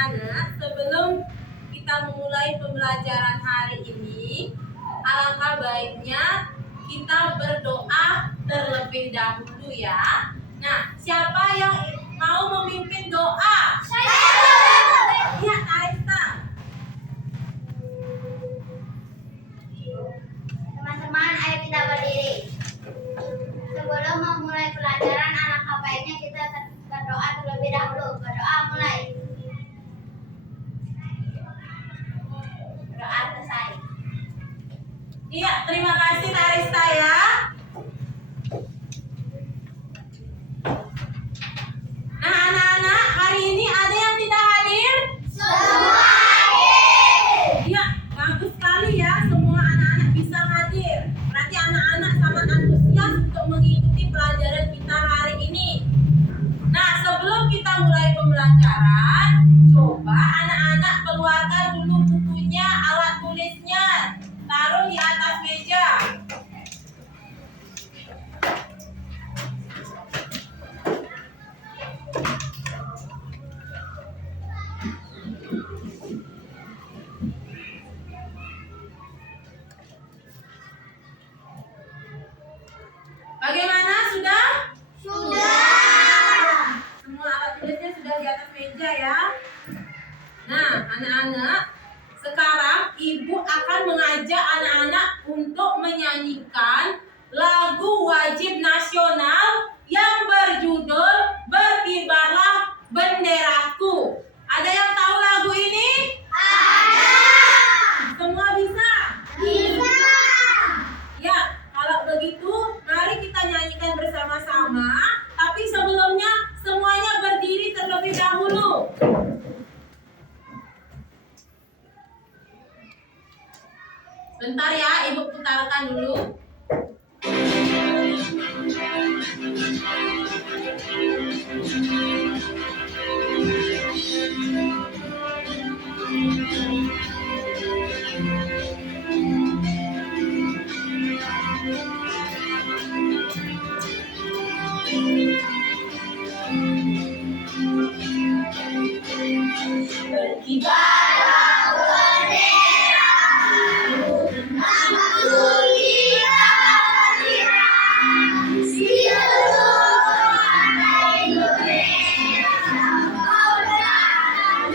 anak-anak, sebelum kita memulai pembelajaran hari ini, alangkah baiknya kita berdoa terlebih dahulu ya. Nah, siapa yang mau memimpin doa? Saya. Ya, Arista. Teman-teman, ayo kita berdiri. Sebelum memulai pelajaran, alangkah baiknya kita berdoa terlebih dahulu. Berdoa mulai. Berdoa selesai. Iya, terima kasih Arista ya. Nah, anak-anak, hari ini ada yang tidak hadir? Semua hadir. Iya, bagus sekali ya, semua anak-anak bisa hadir. Berarti anak-anak sangat antusias untuk mengikuti pelajaran kita hari ini. Nah, sebelum kita mulai pembelajaran, coba anak-anak keluarkan dulu bukunya, alat tulisnya, taruh di atas meja. Bagaimana? Sudah? Sudah. Semua alat tulisnya sudah di atas meja ya. Nah, anak-anak, sekarang ibu akan mengajak anak-anak untuk menyanyikan lagu wajib nasional yang berjudul Berkibarlah Benderaku. Ada yang tahu lagu ini? Ada. Semua bisa? Bisa. Ya, kalau begitu mari kita nyanyikan bersama-sama. Tapi sebelumnya semuanya berdiri terlebih dahulu. Bentar ya, ibu putarkan dulu. Berkibarlah bendera, namaku dikibarkan seluruh tanah Indonesia. Kau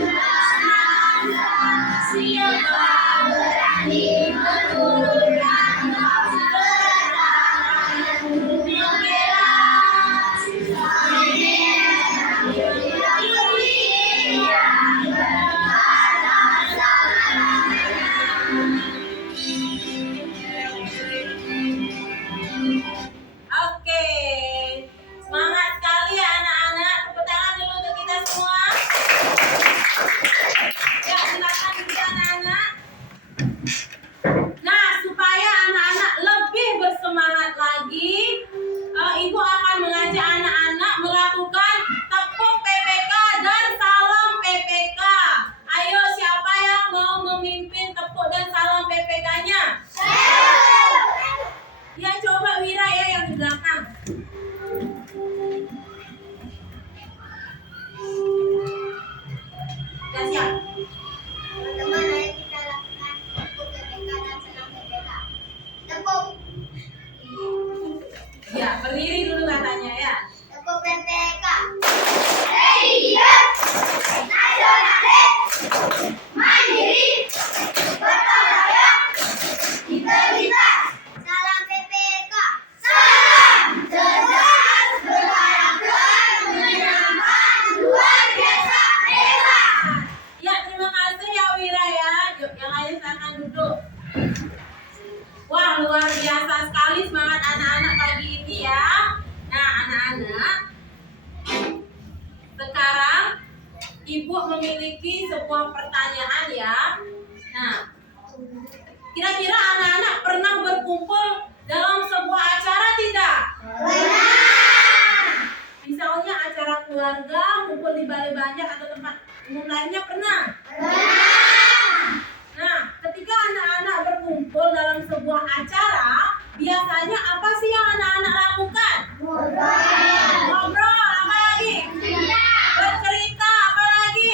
bangsa, siapa berani menurunkan kebenaran membela bendera Indonesia. Oke, semangat sekali ya anak-anak. Tepuk tangan dulu untuk kita semua. Ya, silakan duduk anak-anak. Nah, supaya anak-anak lebih bersemangat lagi, ibu akan mengajak anak-anak melakukan tepuk PPK dan salam PPK. Ayo, siapa yang mau memimpin tepuk dan salam PPK-nya? Ya, coba Wira ya yang di belakang. Ya, siap. Teman-teman, ayo kita lakukan tepuk PPK dan salam PPK. Tepuk. Ya, berdiri dulu katanya ya. Tepuk PPK. Religius, nasionalis, mandiri, gotong royong, integritas. Salam PPK. Salam cerdas, berkarakter, menyenangkan, luar biasa, hebat. Ya, terima kasih ya Wira ya. Yuk, yang lain silakan duduk. Wah, luar biasa sekali semangat anak-anak pagi ini ya. Nah, anak-anak, sekarang ibu memiliki sebuah pertanyaan ya. Nah, kira-kira anak-anak pernah berkumpul dalam sebuah acara tidak? Benar. Misalnya acara keluarga, kumpul di balai banjar atau tempat umum lainnya pernah? Benar. Nah, ketika anak-anak berkumpul dalam sebuah acara, biasanya apa sih yang anak-anak lakukan? Ngobrol, apa lagi? Bercerita, apa lagi?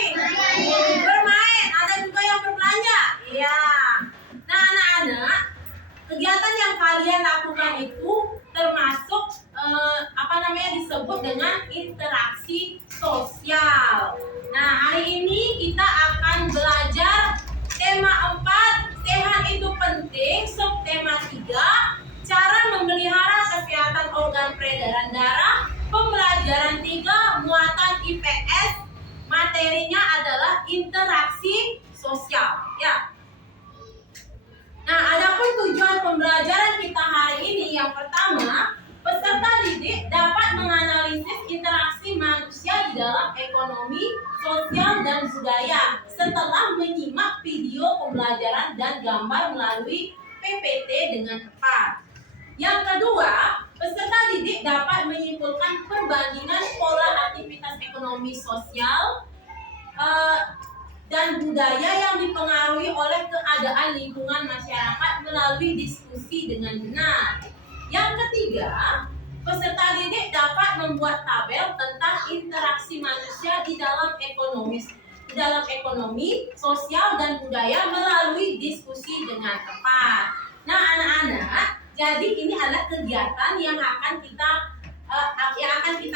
peredaran darah. Pembelajaran 3 muatan IPS, materinya adalah interaksi sosial ya. Nah, adapun tujuan pembelajaran kita hari ini yang pertama, peserta didik dapat menganalisis interaksi manusia di dalam ekonomi, sosial, dan budaya setelah menyimak video pembelajaran dan gambar melalui PPT dengan tepat. Yang kedua, peserta didik dapat menyimpulkan perbandingan pola aktivitas ekonomi sosial dan budaya yang dipengaruhi oleh keadaan lingkungan masyarakat melalui diskusi dengan benar. Yang ketiga, peserta didik dapat membuat tabel tentang interaksi manusia di dalam ekonomi, sosial, dan budaya melalui diskusi dengan tepat. Nah, anak-anak, jadi ini adalah kegiatan yang akan kita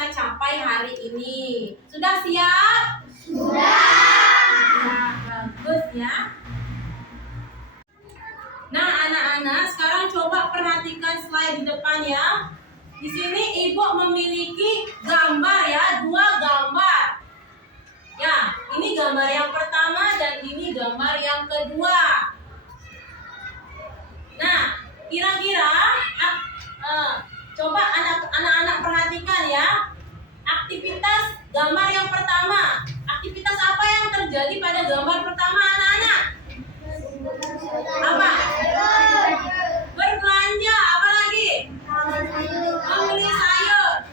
capai hari ini. Sudah siap? Sudah. Bagus ya. Nah, anak-anak, sekarang coba perhatikan slide di depan ya. Di sini Ibu memiliki gambar ya, 2 gambar. Ya, ini gambar yang pertama dan ini gambar yang kedua. Nah, kira-kira coba anak-anak perhatikan ya. Aktivitas gambar yang pertama. Aktivitas apa yang terjadi pada gambar pertama, anak-anak? Apa? Berbelanja. Apa lagi? Membeli sayur.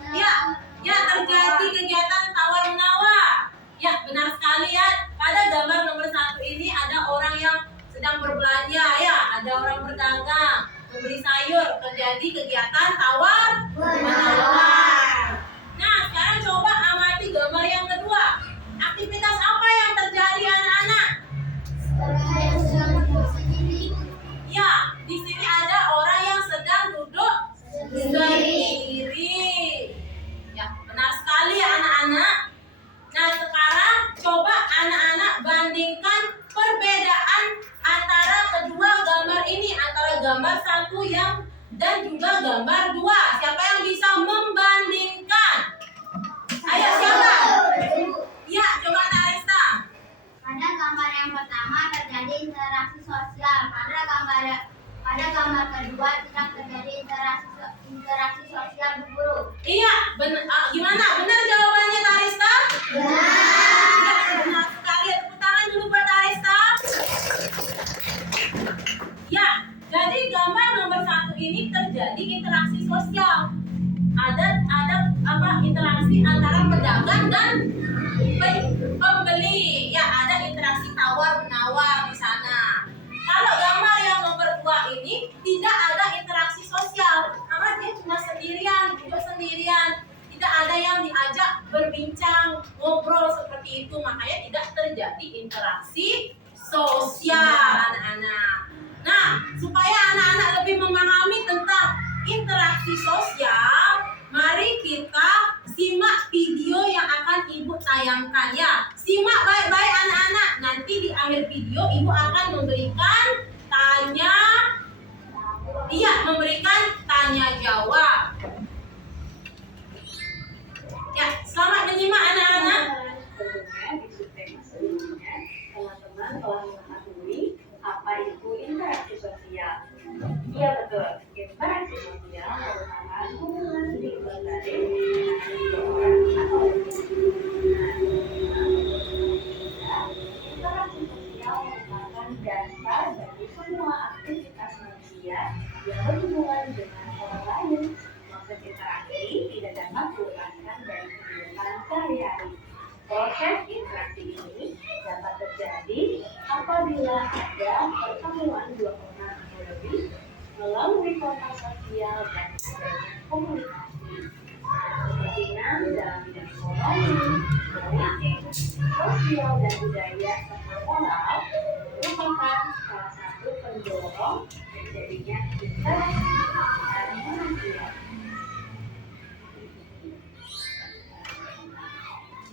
Ya, terjadi kegiatan tawar-menawar. Ya, benar sekali ya. Pada gambar nomor 1 ini ada orang yang sedang berbelanja ya, ada orang berdagang, membeli sayur, terjadi kegiatan tawar-menawar. Nah, sekarang coba amati gambar yang kedua. Aktivitas apa yang terjadi, anak-anak? Ya, di sini ada orang yang sedang duduk sendiri. Ya, benar sekali ya, anak-anak. Nah, sekarang coba anak-anak bandingkan perbedaan antara kedua gambar ini, antara gambar 1 dan juga gambar 2. Siapa yang bisa membandingkan? Ayo, siapa? Ya, coba Tarista. Pada gambar yang pertama terjadi interaksi sosial. Pada gambar kedua tidak terjadi interaksi sosial bu guru. Iya, gimana? Benar jawabannya Tarista? Benar. Ya, benar sekali. Tepuk tangan dulu buat Tarista. Ya, jadi gambar nomor 1 ini terjadi interaksi sosial. Ada interaksi antara pedagang dan pembeli. Ya, ada interaksi tawar-menawar di sana. Kalau gambar yang nomor 2 ini tidak ada interaksi sosial, karena dia cuma sendirian, duduk sendirian. Tidak ada yang diajak berbincang, ngobrol seperti itu, makanya tidak terjadi interaksi sosial, anak-anak. Nah, supaya anak-anak lebih memahami tentang interaksi sosial, mari kita simak video yang akan Ibu tayangkan ya. Simak baik-baik anak-anak. Nanti di akhir video Ibu akan memberikan tanya jawab. Ya, selamat menyimak anak-anak. Tentunya di subtema sebelumnya teman-teman telah mengetahui apa itu interaksi sosial. Iya betul, interaksi sosial merupakan hubungan lingkungan dari dua orang atau lebih. Interaksi sosial merupakan dasar bagi semua aktivitas manusia yang berhubungan dengan orang lain. Proses interaksi tidak dapat dilepaskan dari kehidupan sehari-hari. Proses interaksi ini dapat terjadi apabila ada pertemuan 2 orang atau lebih melalui kontak sosial dan adanya komunikasi. Kepentingan dalam bidang ekonomi, politik, sosial dan budaya serta moral merupakan salah satu pendorong terjadinya interaksi antar manusia.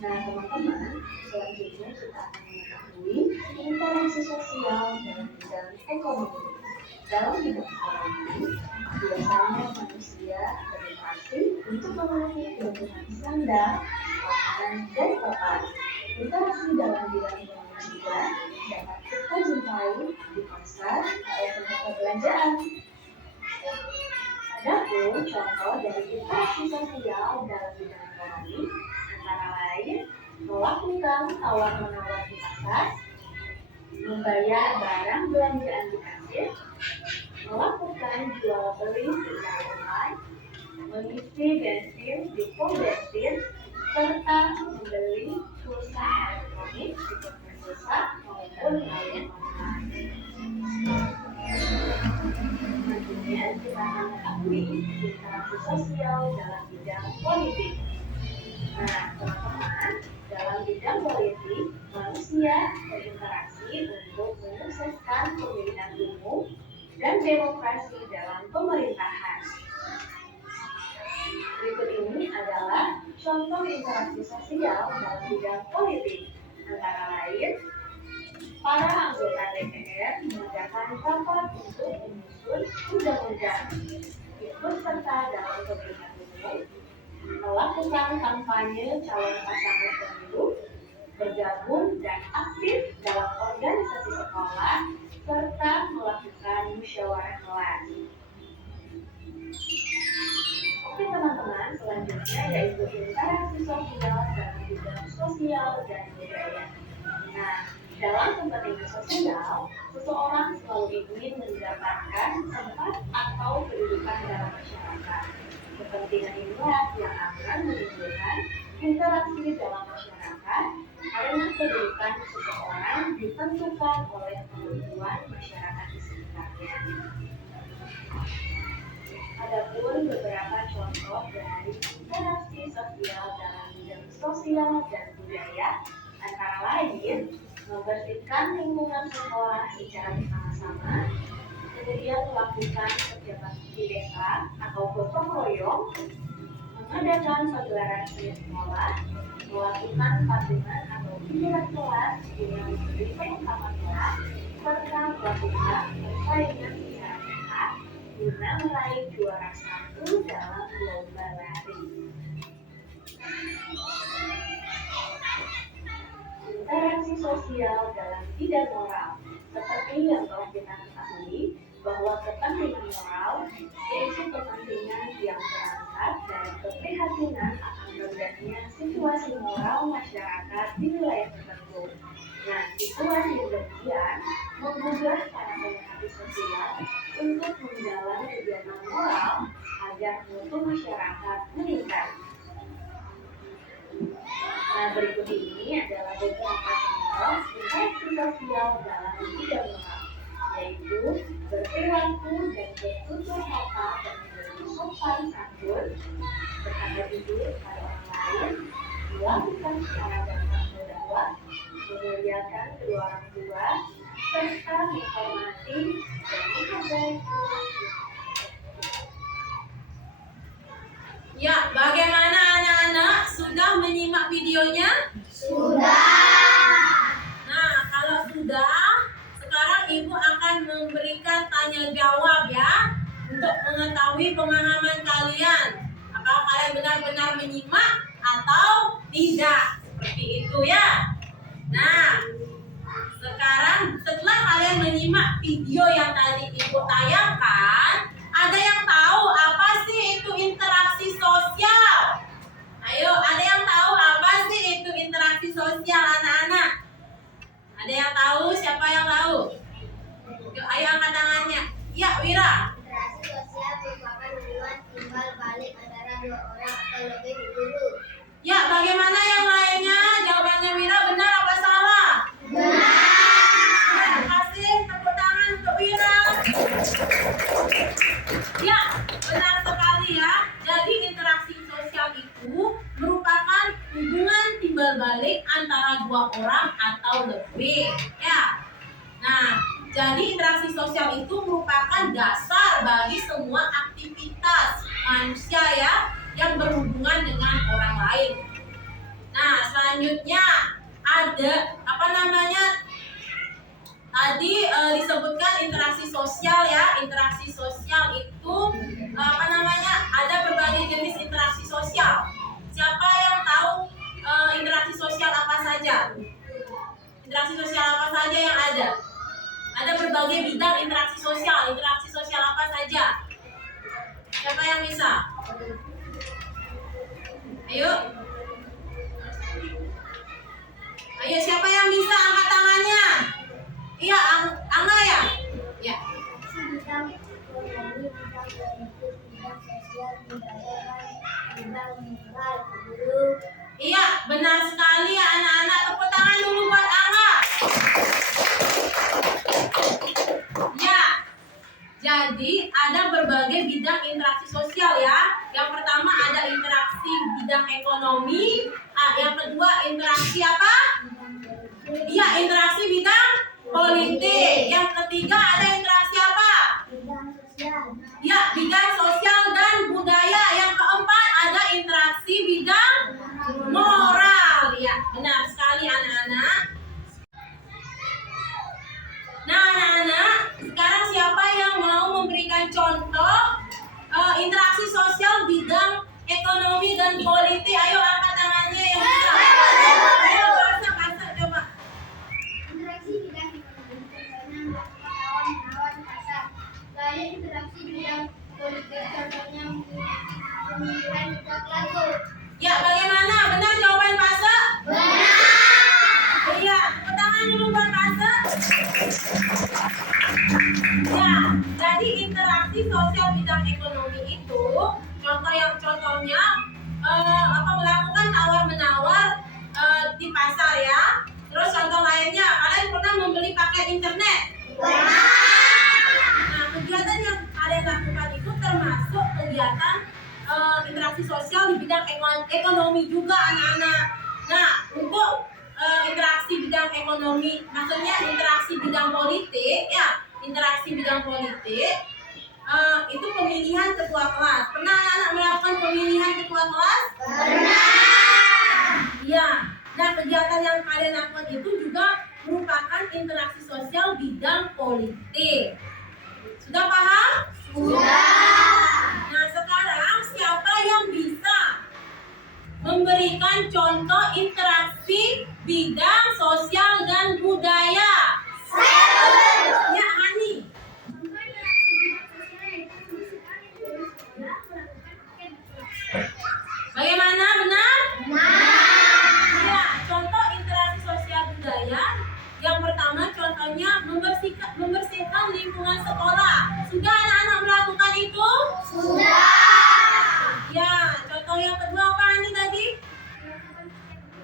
Nah, teman-teman, selanjutnya kita akan mengetahui interaksi sosial dalam bidang ekonomi. Dalam bidang ekonomi, biasanya manusia berinteraksi untuk sandang, makanan, dan papan. Interaksi dalam bidang lingkungan juga dapat kita jumpai di pasar atau tempat perbelanjaan. Adapun contoh dari interaksi sosial dalam bidang ekonomi antara lain melakukan tawar-menawar di pasar, membayar barang belanjaan di kasir, melakukan jual beli secara online, mengisi bensin di pom bensin, serta membeli pulsa elektronik di toko pulsa maupun lain online. Selanjutnya kita akan mengakui interaksi sosial dalam bidang politik. Nah, teman-teman, dalam bidang politik, manusia berinteraksi untuk menyukseskan pemilihan umum dan demokrasi dalam pemerintahan. Berikut ini adalah contoh interaksi sosial dalam bidang politik, antara lain para anggota DPR mengadakan rapat untuk menyusun undang-undang, ikut serta dalam pemilihan umum, melakukan kampanye calon pasangan pemilu, bergabung dan aktif dalam organisasi sekolah, serta melakukan musyawarah kelas. Oke teman-teman, selanjutnya yaitu interaksi sosial dalam bidang sosial dan budaya. Nah, dalam kepentingan sosial, seseorang selalu ingin mendapatkan tempat atau kedudukan dalam masyarakat. Kepentingan inilah yang akan menimbulkan interaksi dalam masyarakat karena kedudukan seseorang ditentukan oleh kebutuhan masyarakat di sekitarnya. Adapun beberapa contoh dari interaksi sosial dalam bidang sosial dan budaya antara lain membersihkan lingkungan sekolah secara bersama-sama, kemudian melakukan kerja bakti di desa atau gotong royong, mengadakan pagelaran seni sekolah, melakukan patungan atau pikiran kelas dengan memberi perlengkapan kelas, serta melakukan persaingan secara sehat guna meraih juara 1 dalam lomba lari. Interaksi sosial dalam bidang moral, seperti yang telah kita ketahui bahwa kepentingan moral yaitu kepentingan yang berangkat dari keprihatinan akan rendahnya situasi moral masyarakat di wilayah tertentu. Nah, situasi demikian menggugah para pemerhati sosial untuk menggalang kegiatan moral agar mutu masyarakat meningkat. Nah, berikut ini adalah beberapa contoh interaksi sosial dalam bidang moral, yaitu berperilaku dan bertutur kata dan bersopan santun, berkata jujur pada orang lain, melakukan secara gamblang berdakwah, memuliakan kedua orang tua, serta menghormati dan menghargai. Ya, bagaimana anak-anak? Sudah menyimak videonya? Sudah. Nah, kalau sudah, sekarang Ibu akan memberikan tanya jawab ya, untuk mengetahui pemahaman kalian. Apakah kalian benar-benar menyimak atau tidak? Seperti itu ya. Nah, sekarang setelah kalian menyimak video yang tadi Ibu tayangkan, ada yang tahu apa sih itu interaksi sosial? Ayo, ada yang tahu apa sih itu interaksi sosial anak-anak? Ada yang tahu? Siapa yang tahu? Yuk, ayo angkat tangannya. Ya, Wira. Interaksi sosial merupakan hubungan timbal balik antara dua orang atau lebih guru. Ya, bagaimana yang lainnya? Jawabannya Wira benar apa salah? Benar. Terima kasih, tepuk tangan untuk Wira. Ya, benar sekali ya. Jadi interaksi sosial itu merupakan hubungan timbal balik antara dua orang atau lebih. Ya. Nah, jadi interaksi sosial itu merupakan dasar bagi semua aktivitas manusia ya yang berhubungan dengan orang lain. Nah, selanjutnya ada apa namanya? Tadi disebutkan interaksi sosial ya. Interaksi sosial itu apa namanya? Ada berbagai jenis interaksi sosial. Siapa yang saja? Interaksi sosial apa saja yang ada? Ada berbagai bidang interaksi sosial. Interaksi sosial apa saja? Siapa yang bisa? Ayo. Ayo, siapa yang bisa angkat tangannya? Iya, Angga ya? Ya. Bidang ekonomi, bidang politik, bidang sosial, budaya, bidang lingkungan, guru. Iya, benar sekali ya anak-anak. Tepuk tangan dulu buat Angga. Ya, jadi ada berbagai bidang interaksi sosial ya. Yang pertama ada interaksi bidang ekonomi. Yang kedua interaksi apa? Iya, interaksi bidang politik. Yang ketiga ada interaksi apa? Bidang sosial. Ya, bidang sosial dan budaya. Yang keempat ada interaksi bidang moral. Ya, benar sekali anak-anak. Nah, anak-anak, sekarang siapa yang mau memberikan contoh interaksi sosial bidang ekonomi dan politik? Ayo angkat tangannya yang bisa. Ayo, Kasa, coba. Interaksi bidang ekonomi contohnya melakukan lawan-lawan pasar. Lalu interaksi bidang politik contohnya pemilihan dekat lagu. Ya, bagaimana? Benar jawaban Kasa? Benar. Iya, tepuk tangan dulu buat Kasa. Ya, jadi interaksi sosial bidang ekonomi itu contohnya melakukan tawar-menawar di pasar ya. Terus contoh lainnya, kalian pernah membeli paket internet? Nah, kegiatan yang kalian lakukan itu termasuk kegiatan interaksi sosial di bidang ekonomi juga anak-anak. Nah, untuk interaksi bidang ekonomi, maksudnya interaksi bidang politik ya, interaksi bidang politik itu pemilihan ketua kelas. Pernah anak-anak melakukan pemilihan ketua kelas? Benar. Iya. Nah, kegiatan yang kalian lakukan itu juga merupakan interaksi sosial bidang politik. Sudah paham? Sudah. Nah, sekarang siapa yang bisa memberikan contoh interaksi bidang sosial dan budaya? Ya, Hani. Bagaimana? Benar? Ya, contoh interaksi sosial budaya. Yang pertama contohnya membersihkan lingkungan sekolah. Sudah anak-anak melakukan itu? Sudah. Ya, contoh yang kedua apa Hani tadi?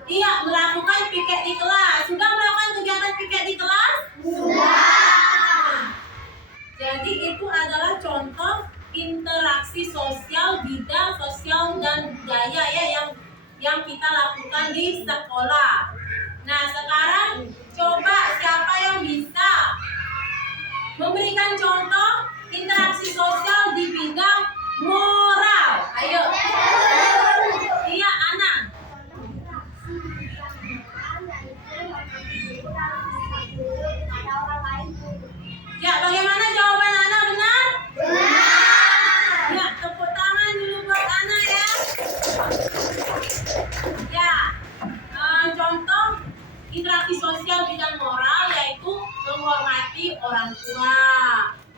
Iya, melakukan piket di kelas. Sudah melakukan kegiatan piket di kelas? Sudah. Jadi itu adalah contoh interaksi sosial bidang sosial dan budaya ya yang kita lakukan di sekolah. Nah, sekarang coba siapa yang bisa memberikan contoh interaksi sosial di bidang moral? Ayo. Iya, Ana. Ya, bagaimana jawaban Ana? Benar? Benar. Ya, tepuk tangan dulu buat Ana ya. Ya, contoh interaksi sosial bidang moral yaitu menghormati orang tua,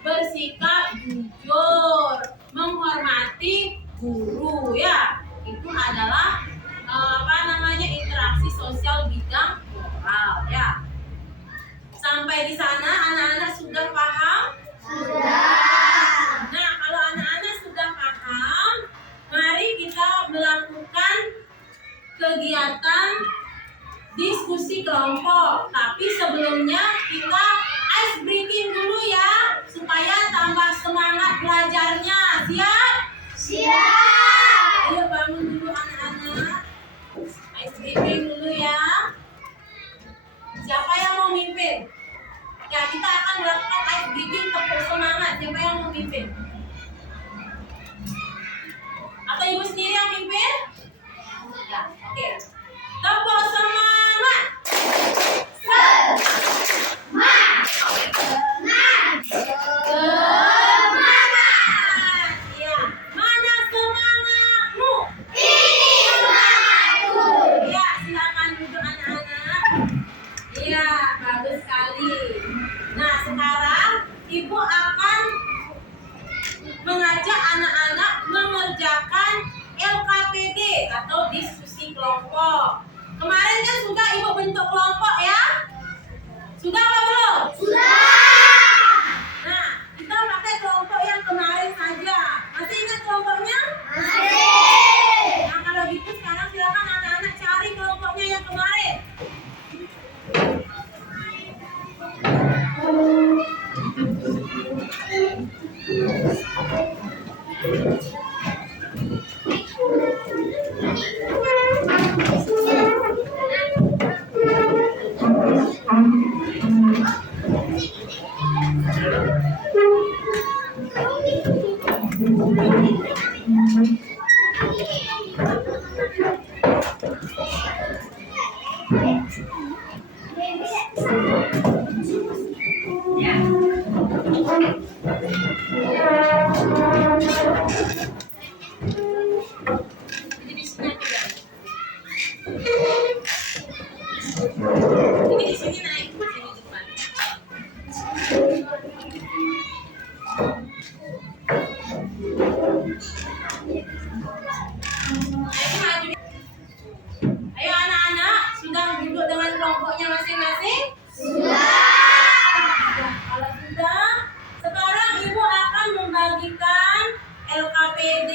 bersikap jujur, menghormati guru ya. Itu adalah interaksi sosial bidang moral ya. Sampai di sana anak-anak sudah paham? Sudah. Nah, kalau anak-anak sudah paham, mari kita melakukan kegiatan diskusi kelompok. Tapi sebelumnya kita ice breaking dulu ya, supaya tambah semangat belajarnya. Siap? Siap. Ayo bangun dulu anak-anak. Ice breaking dulu ya. Siapa yang mau mimpin? Ya, kita akan melakukan ice breaking tepuk semangat. Siapa yang mau mimpin? Atau ibu sendiri yang mimpin? Ya, oke. Tepuk semangat. Semangat. Ya, mana semangatmu? Ini semangatku. Ya, silakan duduk anak-anak. Bagus sekali. Nah, sekarang Ibu akan mengajak anak-anak mengerjakan LKPD atau diskusi kelompok. Kemarin kan sudah Ibu bentuk kelompok ya? Sudah apa belum? Sudah. Nah, kita pakai kelompok yang kemarin saja. Masih ingat kelompoknya? Masih. Nah, kalau gitu sekarang silakan anak-anak cari kelompoknya yang kemarin. Jadi di sini aja. Ini di sini naik, di sini depan. Ayo anak-anak, sudah duduk dengan kelompoknya masing-masing? Sudah. Kalau sudah, sekarang Ibu akan membagikan LKPD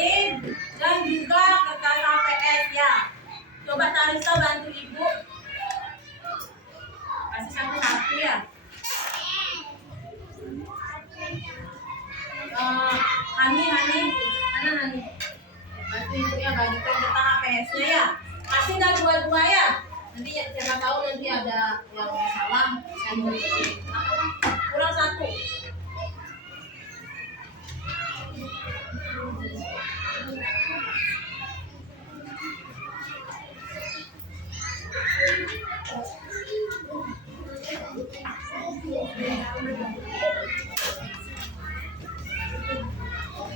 dan juga kertas HPS ya. Coba Tarisa bantu Ibu. Kasih satu-satu ya. Hani, mana Hani? Bantu Ibu ya bagikan kertas HPS-nya ya. Kasih nggak dua-dua ya? Nanti ya, siapa tahu nanti ada yang salah, saya mau kurang satu.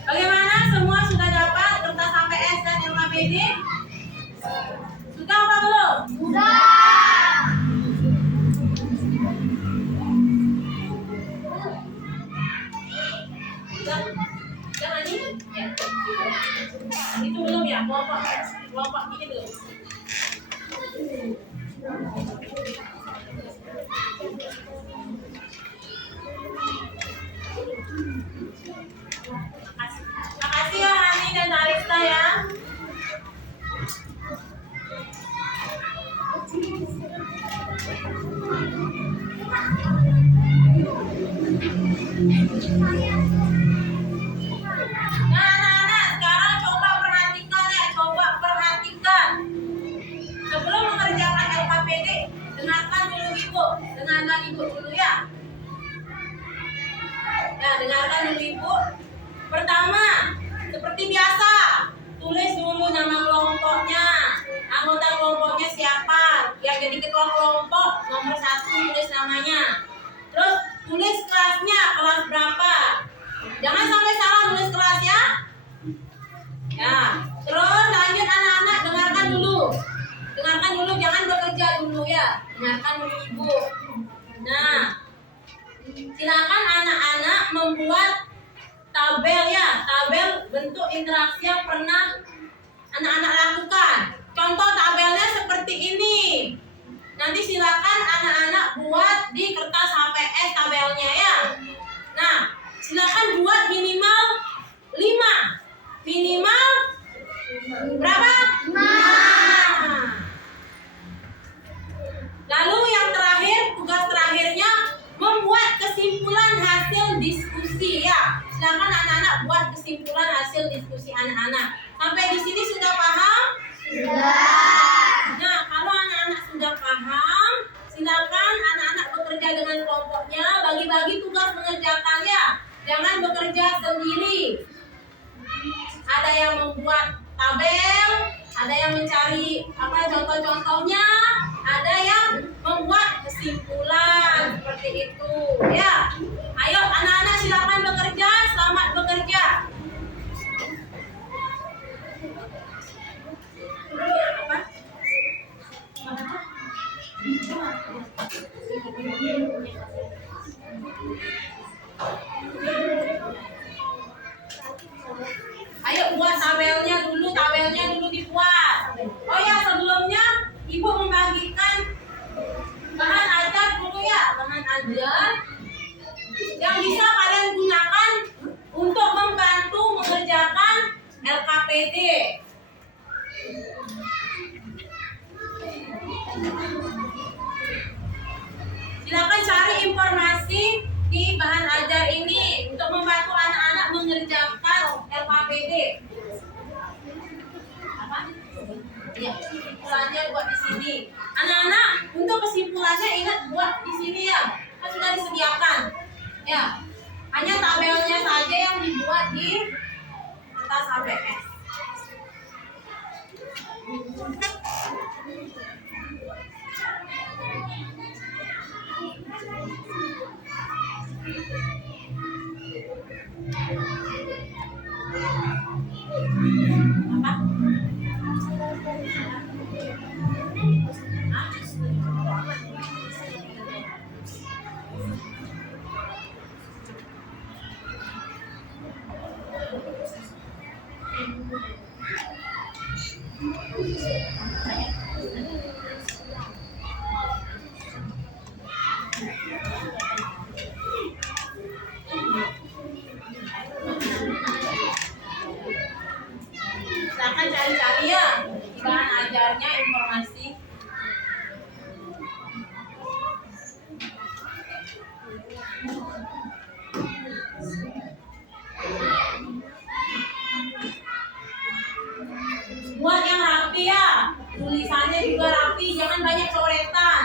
Bagaimana? Semua sudah dapat kertas HPS dan LKPD? Sudah apa belum? Sudah. Jangan ini? Ya. Itu belum ya? Kelompok ini belum. Makasih ya Hani dan Tarista ya. Nah, anak-anak, sekarang coba perhatikan ya, coba perhatikan. Sebelum mengerjakan LKPD, dengarkan dulu Ibu, dengarkan Ibu dulu ya. Nah, dengarkan dulu Ibu. Pertama, seperti biasa, tulis dulu nama kelompoknya, anggota kelompoknya siapa, yang jadi ketua kelompok nomor 1 tulis namanya. Terus tulis kelasnya, kelas berapa. Jangan sampai salah nulis kelas ya. Ya, terus lanjut anak-anak dengarkan dulu. Dengarkan dulu, jangan bekerja dulu ya. Dengarkan dulu Ibu. Nah, silakan anak-anak membuat tabel ya, tabel bentuk interaksi yang pernah anak-anak lakukan. Contoh tabelnya seperti ini. Nanti silakan anak-anak buat di kertas HPS tabelnya ya. Nah, silakan buat minimal 5. Minimal berapa? 5. Lalu yang terakhir, tugas terakhirnya membuat kesimpulan hasil diskusi ya. Silakan anak-anak buat kesimpulan hasil diskusi anak-anak. Sampai di sini sudah paham? Sudah. Nah, kalau anak-anak sudah paham, silakan anak-anak bekerja dengan kelompoknya, bagi-bagi tugas mengerjakannya. Jangan bekerja sendiri. Ada yang membuat tabel, ada yang mencari contoh-contohnya, ada yang membuat kesimpulan seperti itu ya. Ayo anak-anak silakan bekerja, selamat bekerja. Apa? Ayo buat tabelnya dulu dibuat. Oh ya, sebelumnya Ibu membagikan bahan ajar dulu ya, bahan ajar yang bisa kalian gunakan untuk membantu mengerjakan LKPD. Silakan cari informasi di bahan ajar ini untuk membantu anak-anak mengerjakan LKPD. Apa? Ya, kesimpulannya buat di sini. Anak-anak, untuk kesimpulannya ingat buat di sini ya. Kan sudah disediakan. Ya. Hanya tabelnya saja yang dibuat di kertas HPS. Silakan cari-cari ya di bahan ajarnya informasi. Buat yang rapi ya, tulisannya juga rapi, jangan banyak coretan.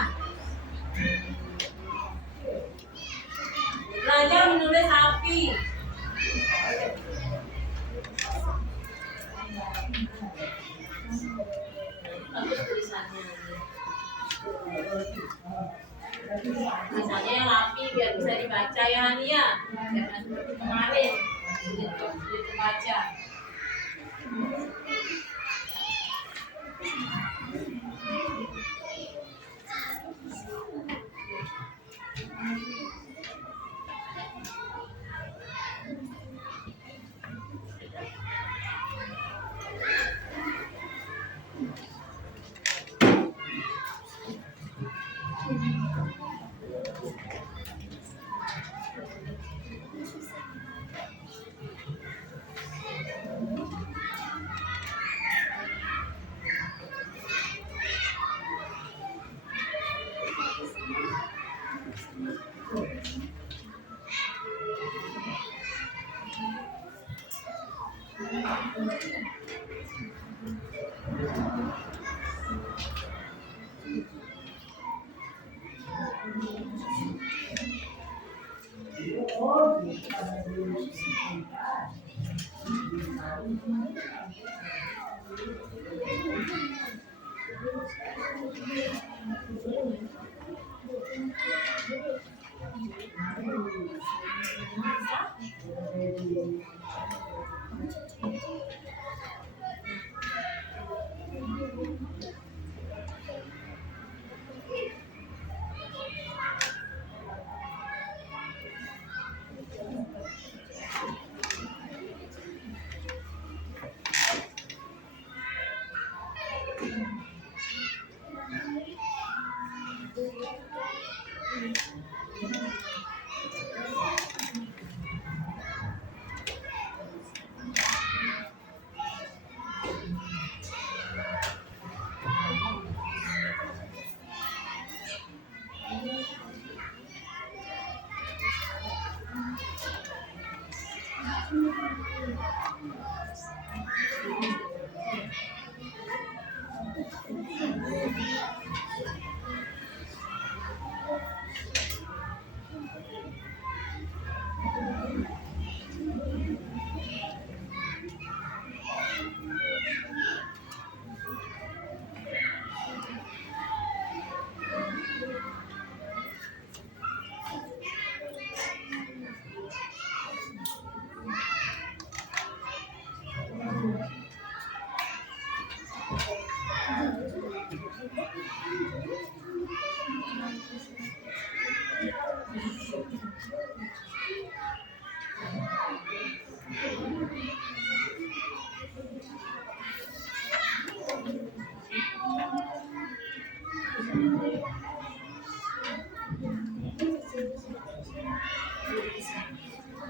Belajar menulis rapi. Bagus tulisannya. Tulisannya yang rapi biar bisa dibaca ya Hania. Jangan seperti kemarin sulit dibaca.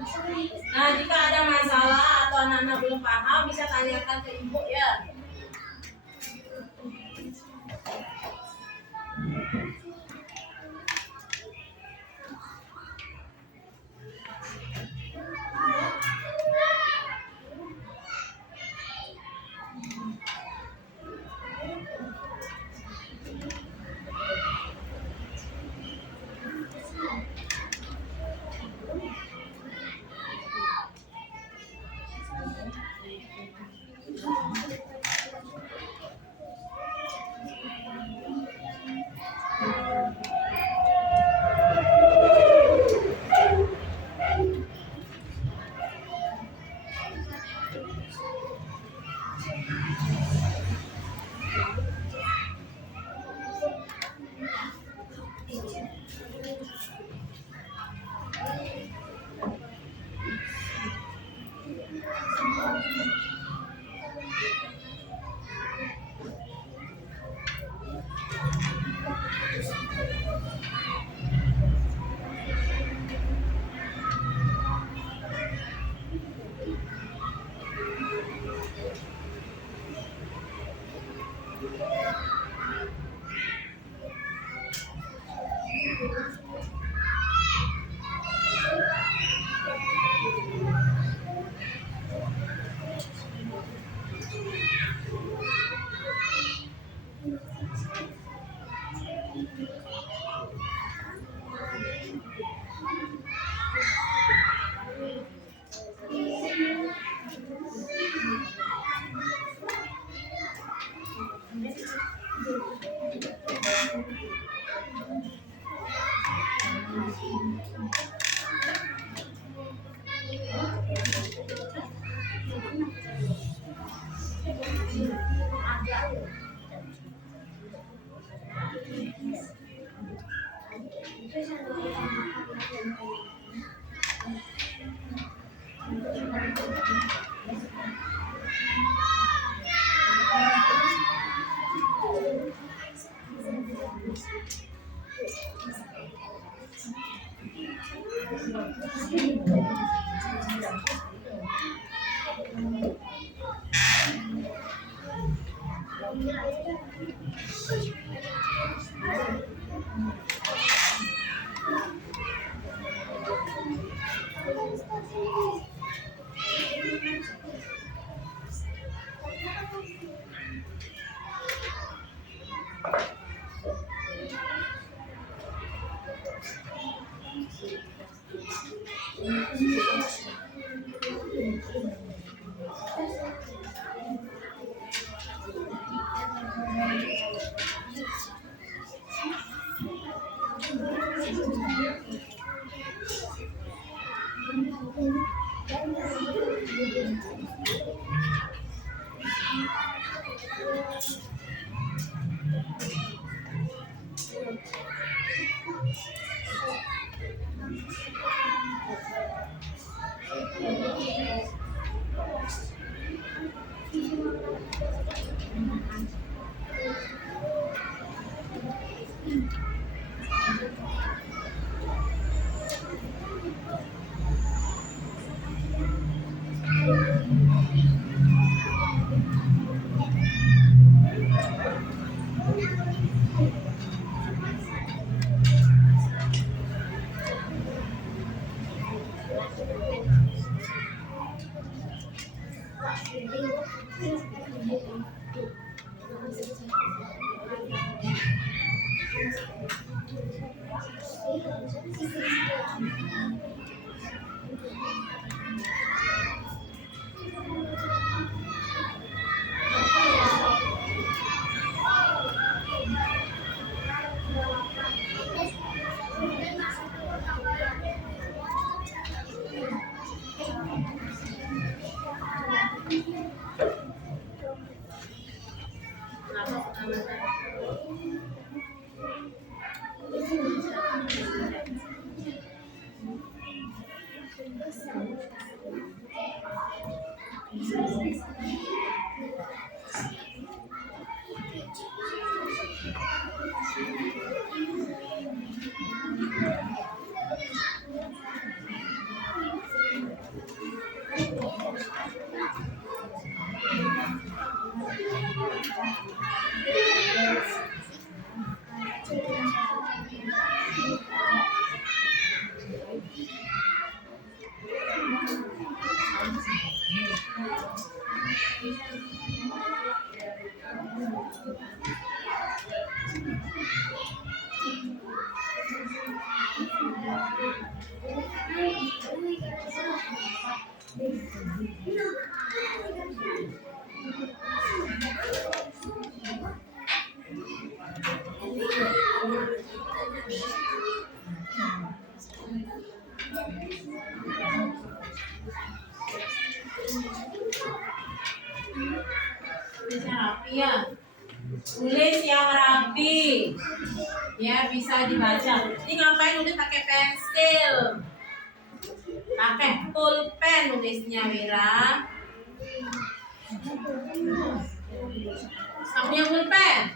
Nah, jika ada masalah atau anak-anak belum paham, bisa tanyakan ke ibu ya. bisa dibaca. Ini ngapain nulis pakai pensil? Pakai pulpen nulisnya, Wira. Kamu yang pulpen?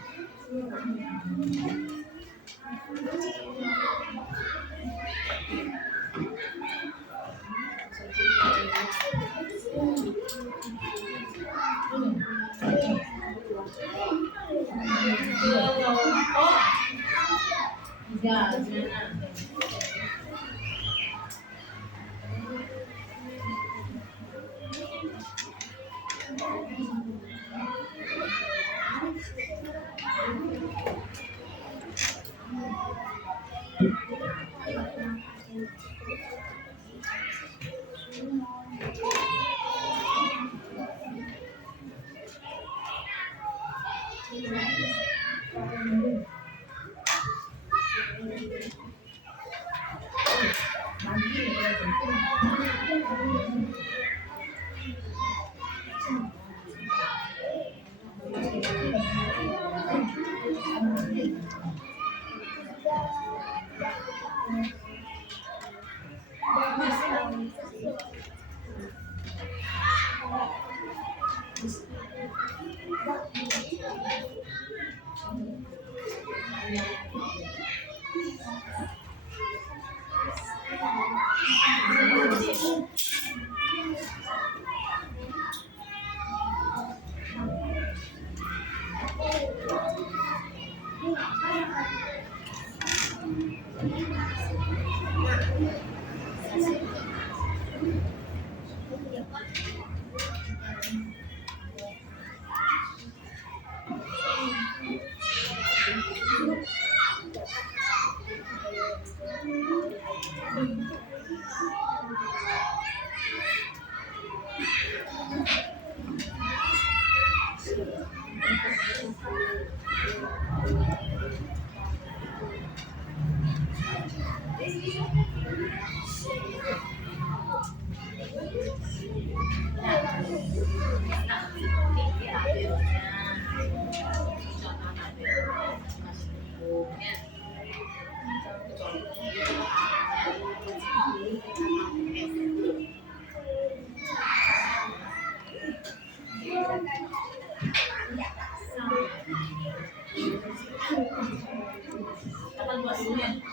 Kelompok 3 gimana?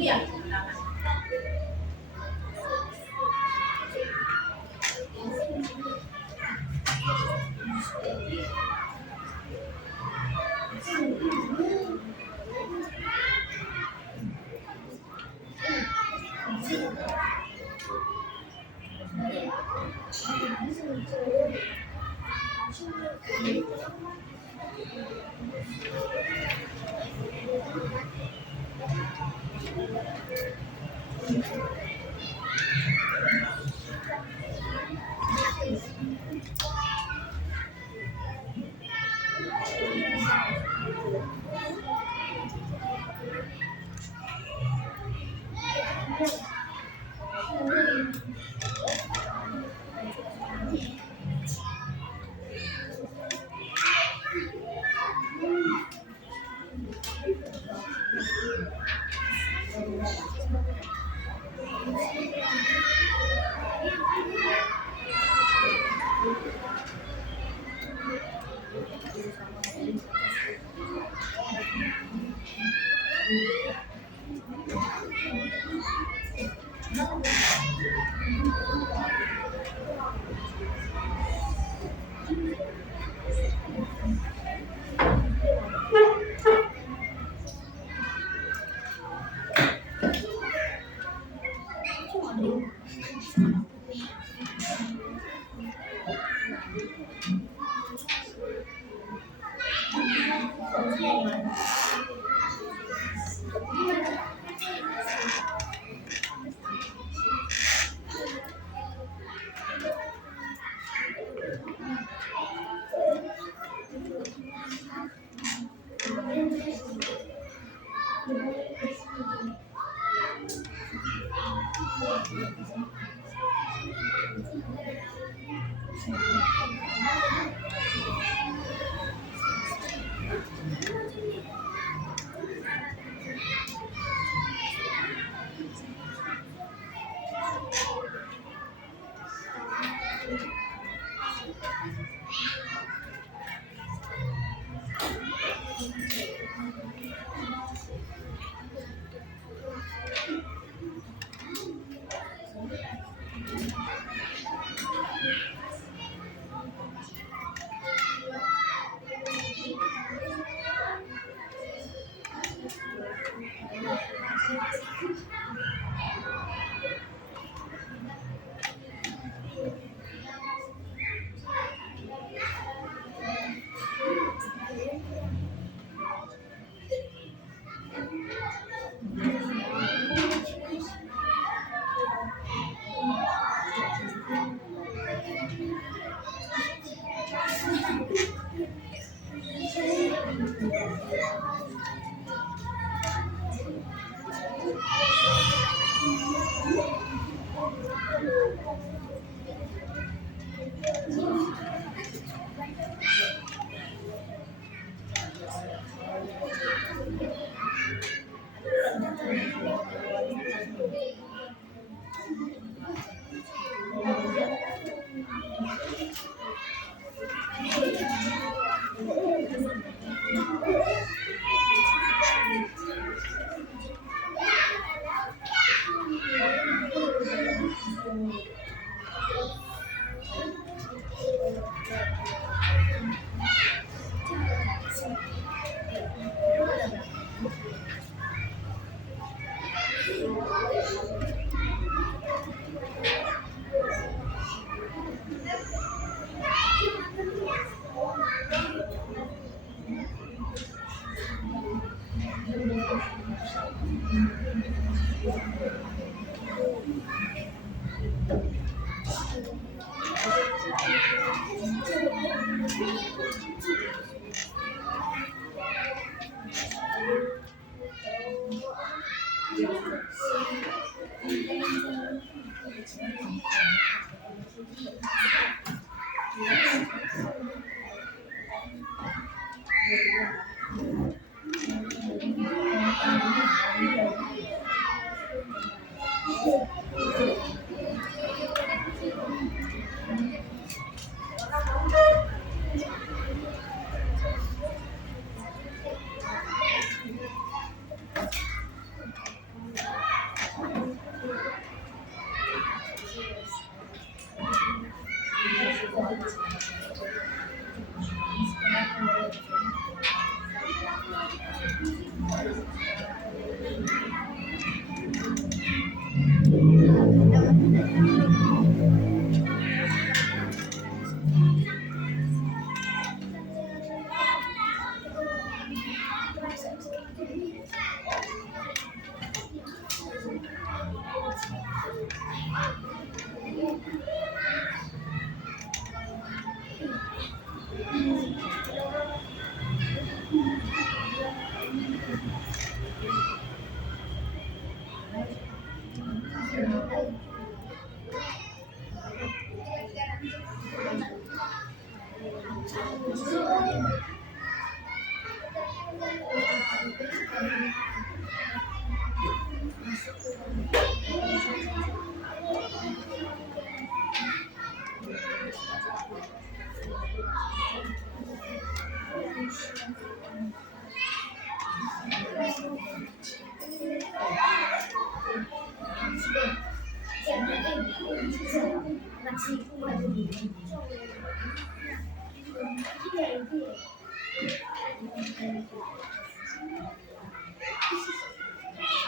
Iya.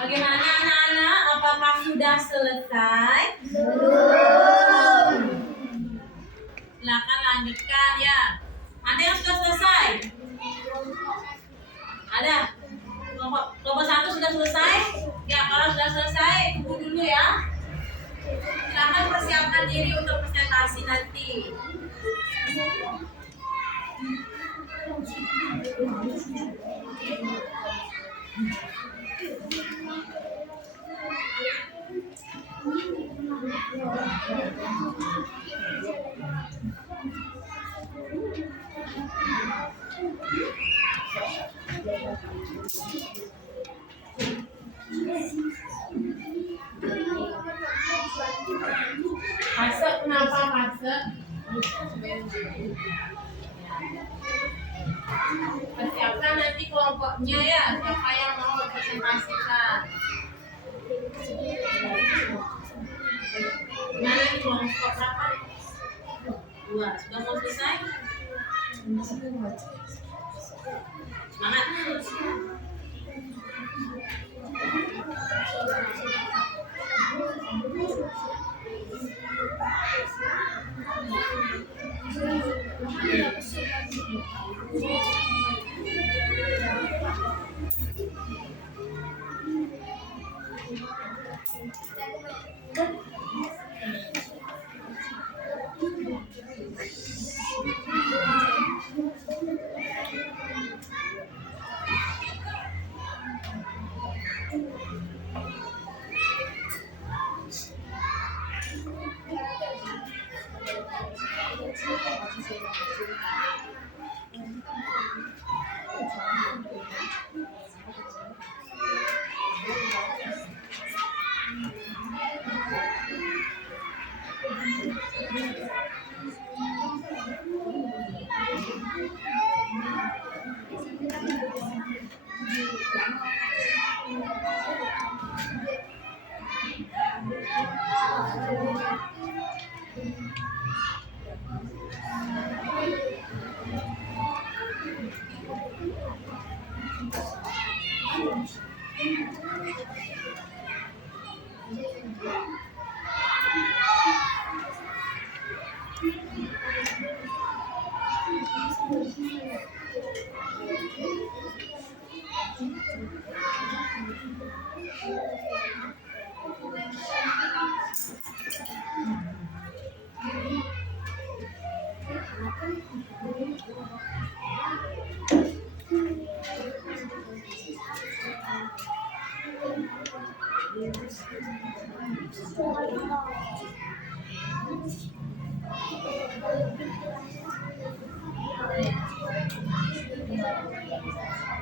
Bagaimana anak-anak? Apakah sudah selesai? Silakan lanjutkan ya. Ada yang sudah selesai? Ada? Kelompok 1 sudah selesai? Ya, kalau sudah selesai, tunggu dulu ya. Silakan persiapkan diri untuk presentasi nanti. Fase kenapa fase? Persiapkan nanti kelompoknya ya. Siapa yang mau berpresentasikan? Mana nih kelompok berapa? 2. Sudah mau selesai? Semangat.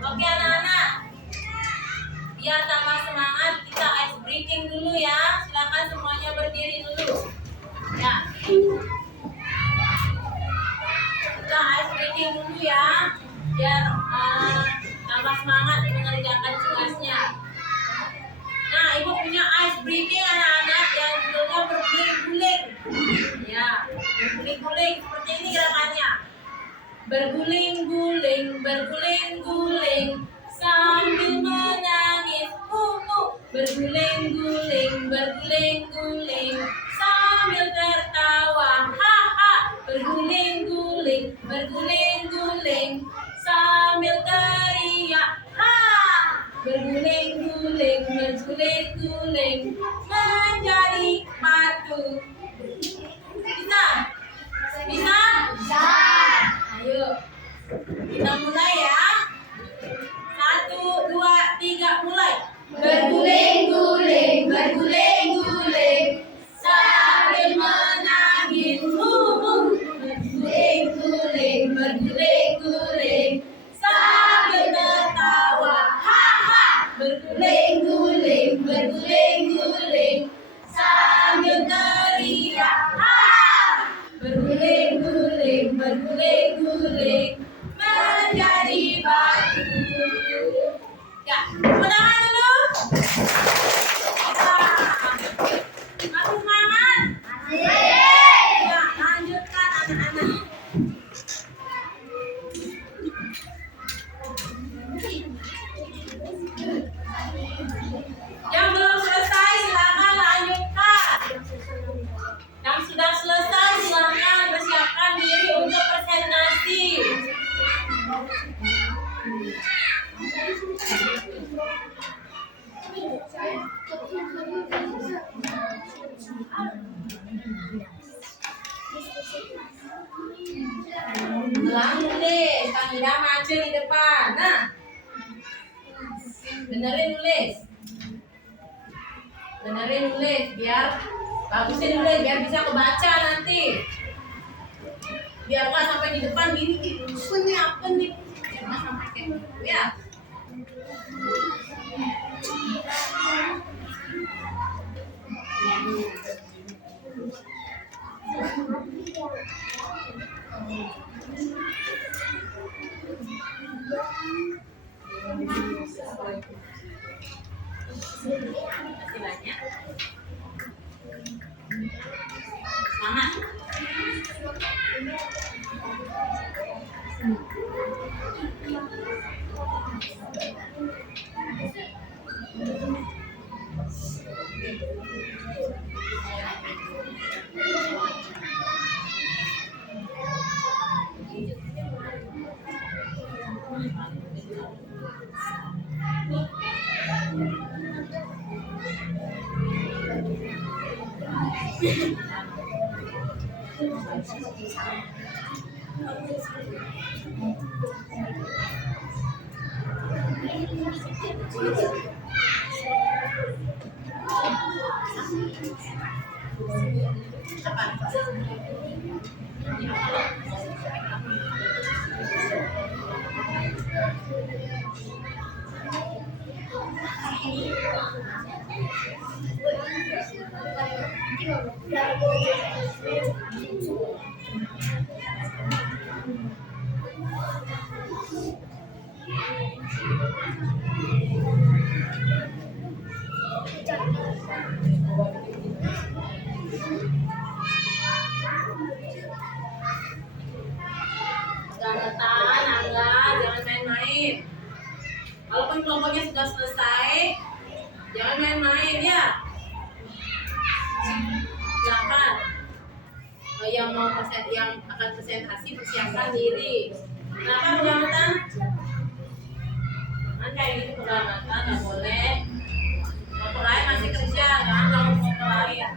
Oke anak-anak, biar tambah semangat kita ice breaking dulu ya. Silakan semuanya berdiri dulu. Ya, kita ice breaking dulu ya, biar tambah semangat mengerjakan tugasnya. Nah, ibu punya ice breaking anak-anak yang judulnya berguling-guling. Ya, berguling-guling seperti ini gerakannya. Berguling-guling, berguling-guling sambil menangis. Berguling-guling, berguling-guling sambil tertawa. Ha. Berguling-guling, berguling-guling sambil teriak. Ha. Berguling-guling, berguling-guling menjadi batu. Bisa? Bisa? Ayo, kita mulai ya. 1, 2, 3, mulai. Berguling-guling, berguling-guling sambil menangis. Berguling-guling, berguling-guling sambil tertawa. Ha. Berguling-guling, berguling-guling sambil teriak. Ha. Berguling-guling, berguling-guling menjadi batu. Ya, tepuk tangan dulu. Masih semangat? Ya, lanjutkan anak-anak. Yang belum selesai silakan lanjutkan. Yang sudah selesai silakan bersiapkan diri untuk presentasi. Ulang nulis, Kang Ida maju di depan. Nah, benerin nulis. Benerin nulis biar bagusin nulis biar bisa kebaca nanti. Biar nggak sampai di depan gini, ini apa nih? Jangan sampai kayak gitu ya. Selamatan, Angga, jangan main-main. Walaupun kelompoknya sudah selesai, jangan main-main ya. Silakan. Yang akan presentasi persiapkan diri. Kenapa pengamatan? Kan kayak gitu pengamatan nggak boleh. Kelompok lain masih kerja, jangan ganggu kelompok lain.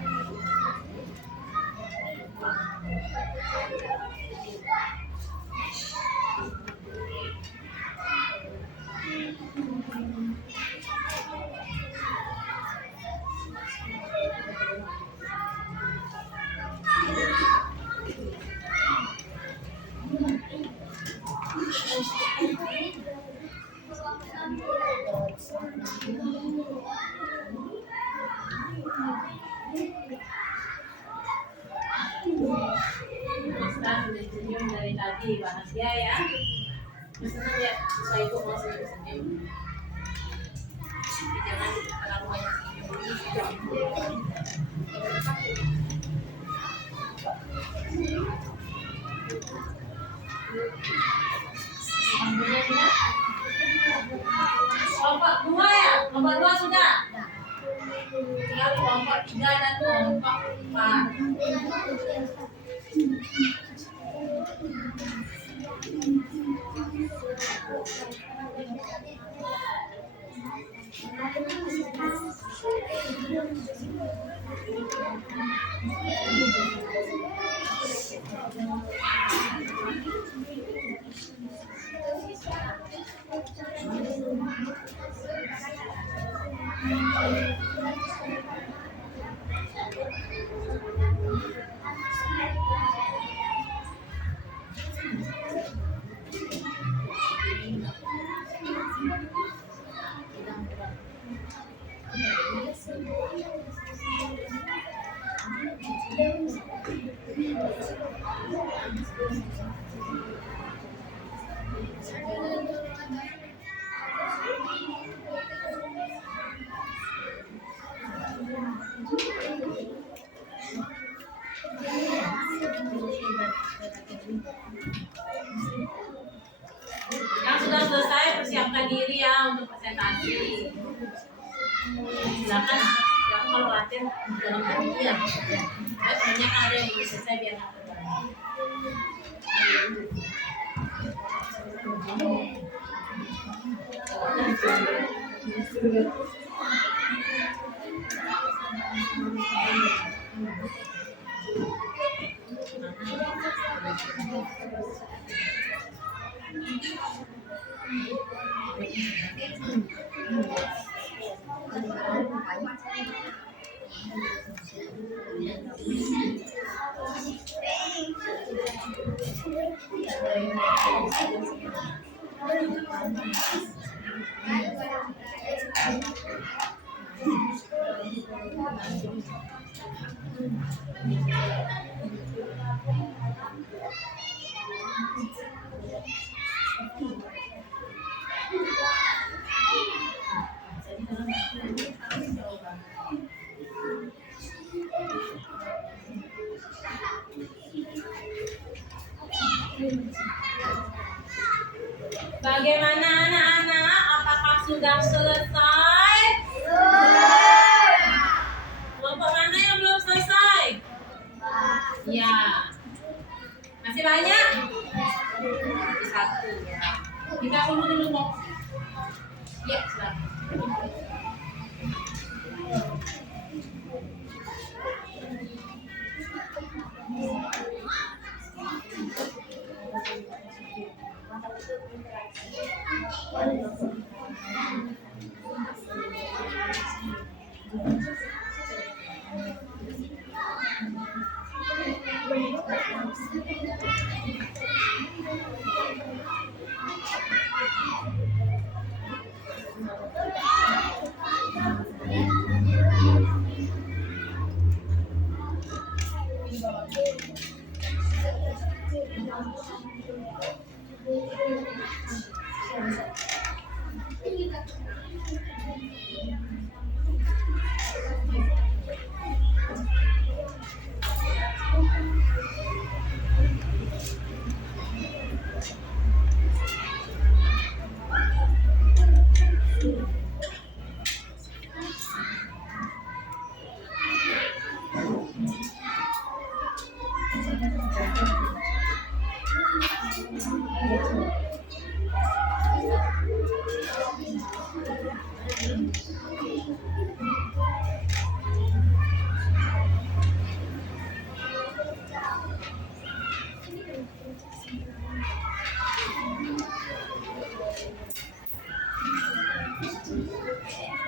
Sudah senyum dari tadi, bahagia ya. Senang ya, bisa ibu mau senyum-senyum. Tapi jangan terlalu banyak senyum. Kelompok 2 ya? Kelompok 2 sudah? Tinggal kelompok 3 dan kelompok 4. Yang sudah selesai persiapkan diri ya untuk presentasi. Silakan kalau latihan dalam hati ya. Banyak ada yang bisa saya biar nggak terbalik. Bagaimana anak-anak? Apakah sudah selesai? Kelompok mana yang belum selesai? Ya. Masih banyak? Masih satu ya. Kita tunggu dulu dong. Ya, silakan.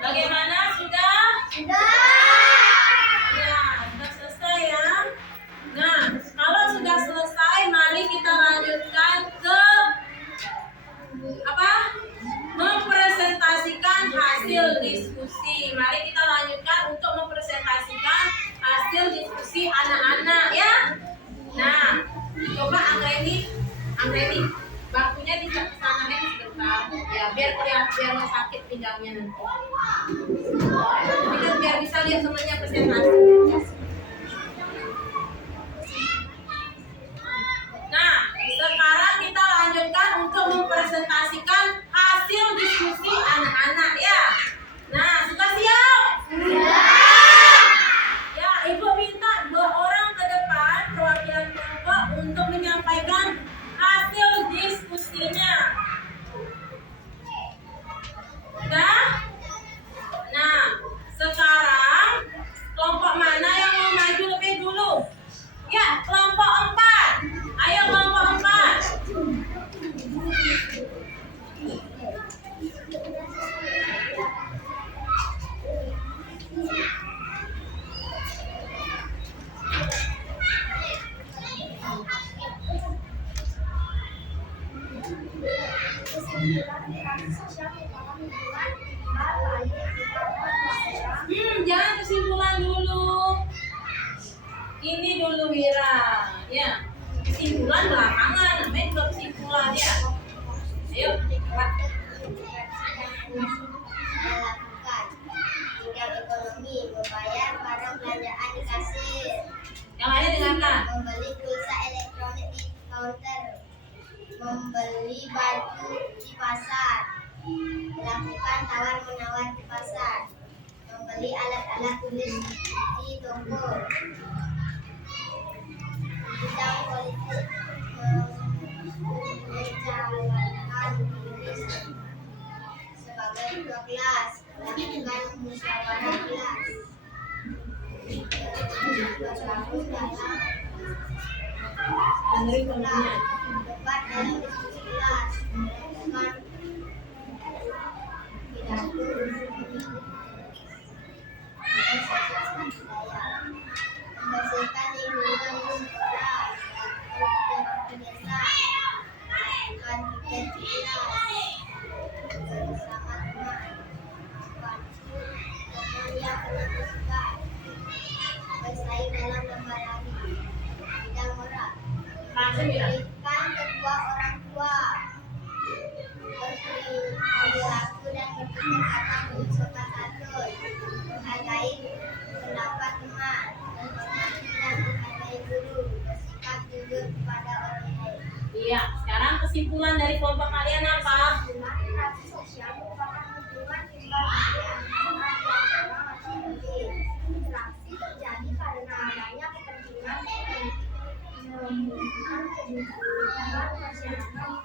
Bagaimana? Sudah? Sudah. Ya, sudah selesai ya. Nah, kalau sudah selesai, mari kita lanjutkan ke apa? Mempresentasikan hasil diskusi. Mari kita lanjutkan untuk mempresentasikan hasil diskusi anak-anak ya. Nah, coba Anggreni, bangkunya disananya sebentar ya, biar nggak sakit pinggangnya nanti. Biar bisa lihat semuanya presentasi. Nah, sekarang kita lanjutkan untuk mempresentasikan hasil diskusi anak-anak ya. Nah, sudah siap? Ya, Ibu minta 2 orang ke depan perwakilan kelompok untuk menyampaikan hasil diskusinya. Sudah? Nah, sekarang kelompok mana yang mau maju lebih dulu? Ya, kelompok 4. Ayo kelompok 4. Jangan kesimpulan dulu. Ini dulu Wira, ya. Kesimpulan belakangan, namanya juga kesimpulan ya. Ayo, Pak. Melakukan bidang ekonomi, membayar barang belanjaan di kasir, Yang lainnya dengarkan. membeli pulsa elektronik di counter, membeli baju di pasar, melakukan tawar-menawar di pasar, membeli alat-alat tulis di toko, bidang politik, menjalankan diri sebagai ketua kelas, melakukan musyawarah kelas, bergabung dalam Dengerin temennya. debat dalam diskusi kelas, melakukan pidato membersihkan lingkungan di sekolah, melakukan desa, melakukan tiket di kelas, bersama teman, melakukan teman yang pernah bersuka, bersaing dalam lomba lari, bidang moral, Langsung Wira. memberikan kedua orang tua, berperilaku dan berpikir akan sopan santun, menghargai pendapat teman, menghormati dan menghargai guru, bersikap jujur kepada orang lain. Iya, sekarang kesimpulan dari kelompok kalian apa? Interaksi sosial merupakan hubungan timbal balik antara dua orang atau lebih. Interaksi terjadi karena adanya kepentingan memenuhi kebutuhan masyarakat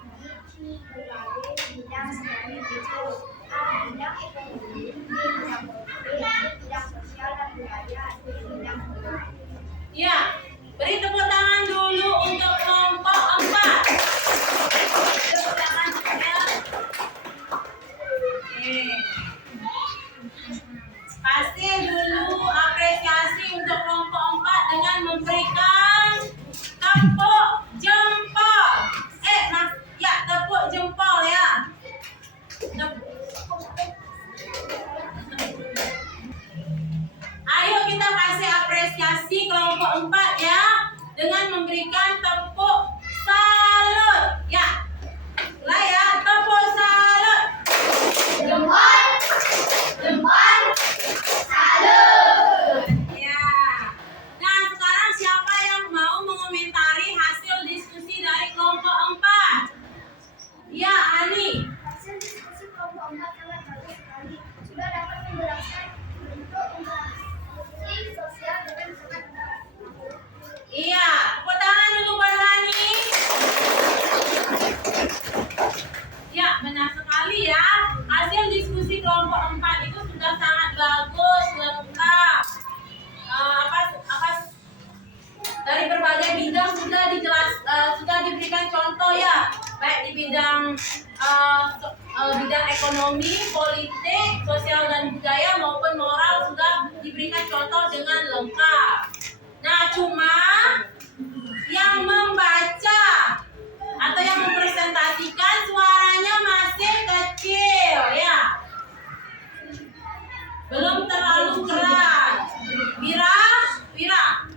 di berbagai bidang seperti itu. A. Bidang ekonomi, B. Bidang politik, C. Bidang sosial dan budaya, D. Bidang hukum. Ya, beri tepuk tangan dulu untuk kelompok 4. Tepuk tangan ya. Oke. Kasih dulu apresiasi untuk kelompok 4 dengan memberikan tepuk jempol. Tepuk jempol ya. Ayo kita kasih apresiasi kelompok 4 ya dengan memberikan tepuk salut ya. Mulai ya, tepuk salut. Jempol, jempol, salut. Ya. Nah, sekarang siapa yang mau mengomentari hasil diskusi dari kelompok 4? Ya, Ani. Hasil diskusi kelompok 4 sangat bagus sekali. Sudah dapat menjelaskan bentuk interaksi sosial dengan sangat baik. Iya, tepuk tangan dulu buat Hani. Ya, benar sekali ya. Hasil diskusi kelompok 4 itu sudah sangat bagus, lengkap. Dari berbagai bidang sudah diberikan contoh ya, baik di bidang bidang ekonomi, politik, sosial dan budaya maupun moral sudah diberikan contoh dengan lengkap. Nah, cuma yang membaca atau yang mempresentasikan suaranya masih kecil ya, belum terlalu keras. Wira,